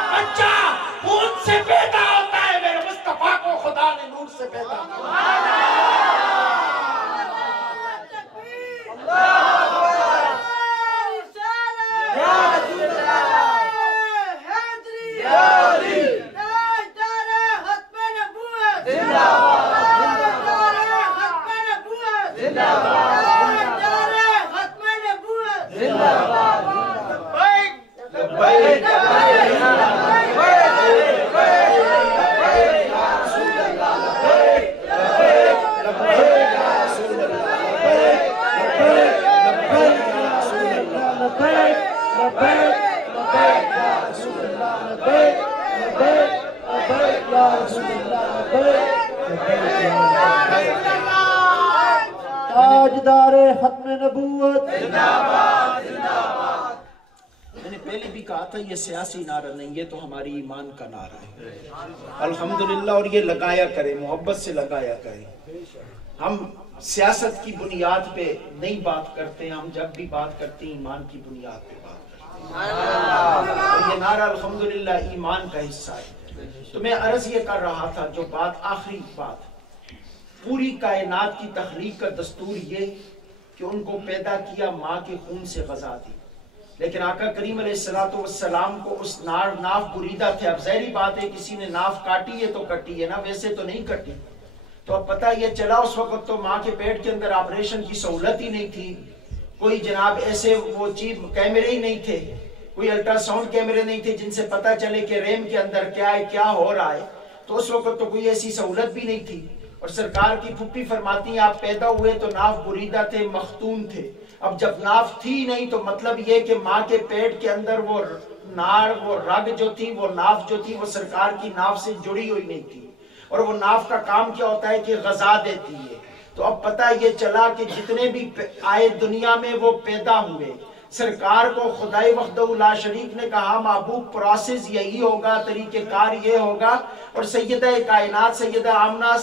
ختم نبوت میں نے پہلے بھی کہا تھا یہ سیاسی نعرہ نہیں، یہ تو ہماری ایمان کا نعرہ ہے الحمدللہ، اور یہ لگایا کرے، محبت سے لگایا کرے۔ ہم سیاست کی بنیاد پہ نہیں بات کرتے، ہم جب بھی بات کرتے ہیں ایمان کی بنیاد پہ بات کرتے ہیں، اور یہ نعرہ الحمدللہ ایمان کا حصہ ہے۔ تو میں عرض یہ کر رہا تھا، جو بات آخری بات، پوری کائنات کی تخلیق کا دستور یہ کہ ان کو پیدا کیا ماں کے خون سے غذا دی، لیکن آقا کریم علیہ السلام کو اس ناف بریدہ تھے۔ اب ظاہری بات ہے کسی نے ناف کاٹی ہے تو کٹی ہے نا، ویسے تو نہیں کٹی۔ تو اب پتہ یہ چلا اس وقت تو ماں کے پیٹ کے اندر آپریشن کی سہولت ہی نہیں تھی، کوئی جناب ایسے وہ چیز کیمرے ہی نہیں تھے، کوئی الٹرا ساؤنڈ کیمرے نہیں تھے جن سے پتہ چلے کہ ریم کے اندر کیا ہے، کیا ہو رہا ہے۔ تو اس وقت تو کوئی ایسی سہولت بھی نہیں تھی، اور سرکار کی پھپھی فرماتی ہیں آپ پیدا ہوئے تو ناف بریدہ تھے، مختون تھے۔ اب جب ناف تھی نہیں تو مطلب یہ کہ ماں کے پیٹ کے اندر وہ ناڑ، وہ رگ جو تھی، وہ ناف جو تھی، وہ سرکار کی ناف سے جڑی ہوئی نہیں تھی، اور وہ ناف کا کام کیا ہوتا ہے کہ غذا دیتی ہے۔ تو اب پتہ یہ چلا کہ جتنے بھی آئے دنیا میں وہ پیدا ہوئے، سرکار کو خدائی وحدہ لا شریک نے کہا محبوب پروسیس یہی ہوگا، طریقہ کار یہ ہوگا، اور سیدہ کائنات سیدہ آمنہ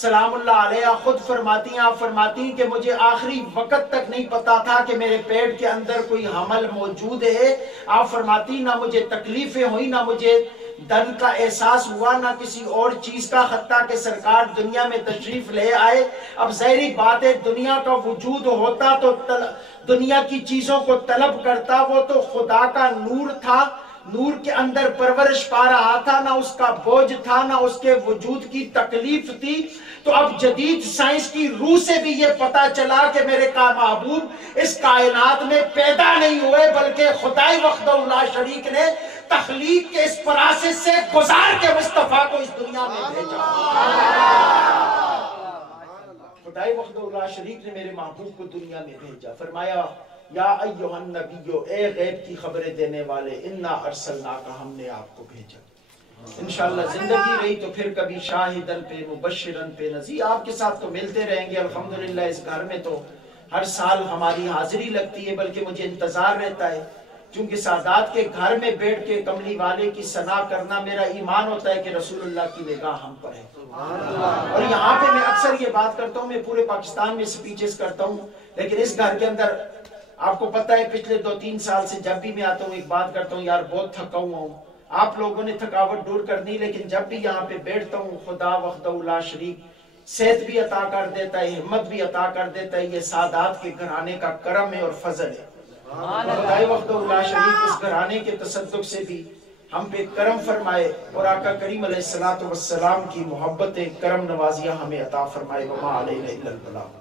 سلام اللہ علیہ خود فرماتی ہیں، آپ فرماتی ہیں کہ مجھے آخری وقت تک نہیں پتا تھا کہ میرے پیٹ کے اندر کوئی حمل موجود ہے۔ آپ فرماتی نہ مجھے تکلیفیں ہوئی، نہ مجھے درد کا احساس ہوا، نہ کسی اور چیز کا، حتیٰ کہ سرکار دنیا میں تشریف لے آئے۔ اب ظاہری بات ہے دنیا کا وجود ہوتا تو دنیا کی چیزوں کو طلب کرتا، وہ تو خدا کا نور تھا، نور کے اندر پرورش پا رہا تھا، نہ اس کا بوجھ تھا، نہ اس کے وجود کی تکلیف تھی۔ تو اب جدید سائنس کی روح سے بھی یہ پتا چلا کہ میرے محبوب اس کائنات میں پیدا نہیں ہوئے، بلکہ خدائی وحدہ لا شریک نے تخلیق کے اس پروسیس سے گزار کے مصطفیٰ کو اس دنیا میں بھیجا۔ خدائی وحدہ لا شریک نے میرے محبوب کو دنیا میں بھیجا، فرمایا یا ایھا النبی، اے غیب کی خبریں دینے والے، انا ارسلناک، ہم نے آپ کو بھیجا۔ انشاءاللہ زندگی رہی تو پھر کبھی شاہدن پہ، مبشرن پہ، نذیر، آپ کے ساتھ تو ملتے رہیں گے الحمدللہ۔ اس گھر میں تو ہر سال ہماری حاضری لگتی ہے، بلکہ مجھے انتظار رہتا ہے، چونکہ سادات کے گھر میں بیٹھ کے کملی والے کی ثنا کرنا میرا ایمان ہوتا ہے کہ رسول اللہ کی نگاہ ہم پر ہے۔ اور یہاں پہ میں اکثر یہ بات کرتا ہوں، میں پورے پاکستان میں سپیچز کرتا ہوں، لیکن اس گھر کے اندر آپ کو پتہ ہے پچھلے 2-3 سال سے جب بھی میں آتا ہوں ایک بات کرتا ہوں، یار بہت تھکا ہوا ہوں۔ آپ لوگوں نے تھکاوٹ دور کرنی، لیکن جب بھی یہاں پہ بیٹھتا ہوں خدا وحدہ لا شریک صحت بھی عطا کر دیتا ہے، ہمت بھی عطا کر دیتا ہے۔ یہ سادات کے گھرانے کا کرم ہے اور فضل ہے۔ خدائی وحدہ لا شریک اس گھرانے کے تصدق سے بھی ہم پہ کرم فرمائے، اور آقا کریم علیہ السلام کی محبت کرم نوازیاں ہمیں عطا فرمائے۔ وما علینا الا البلاغ۔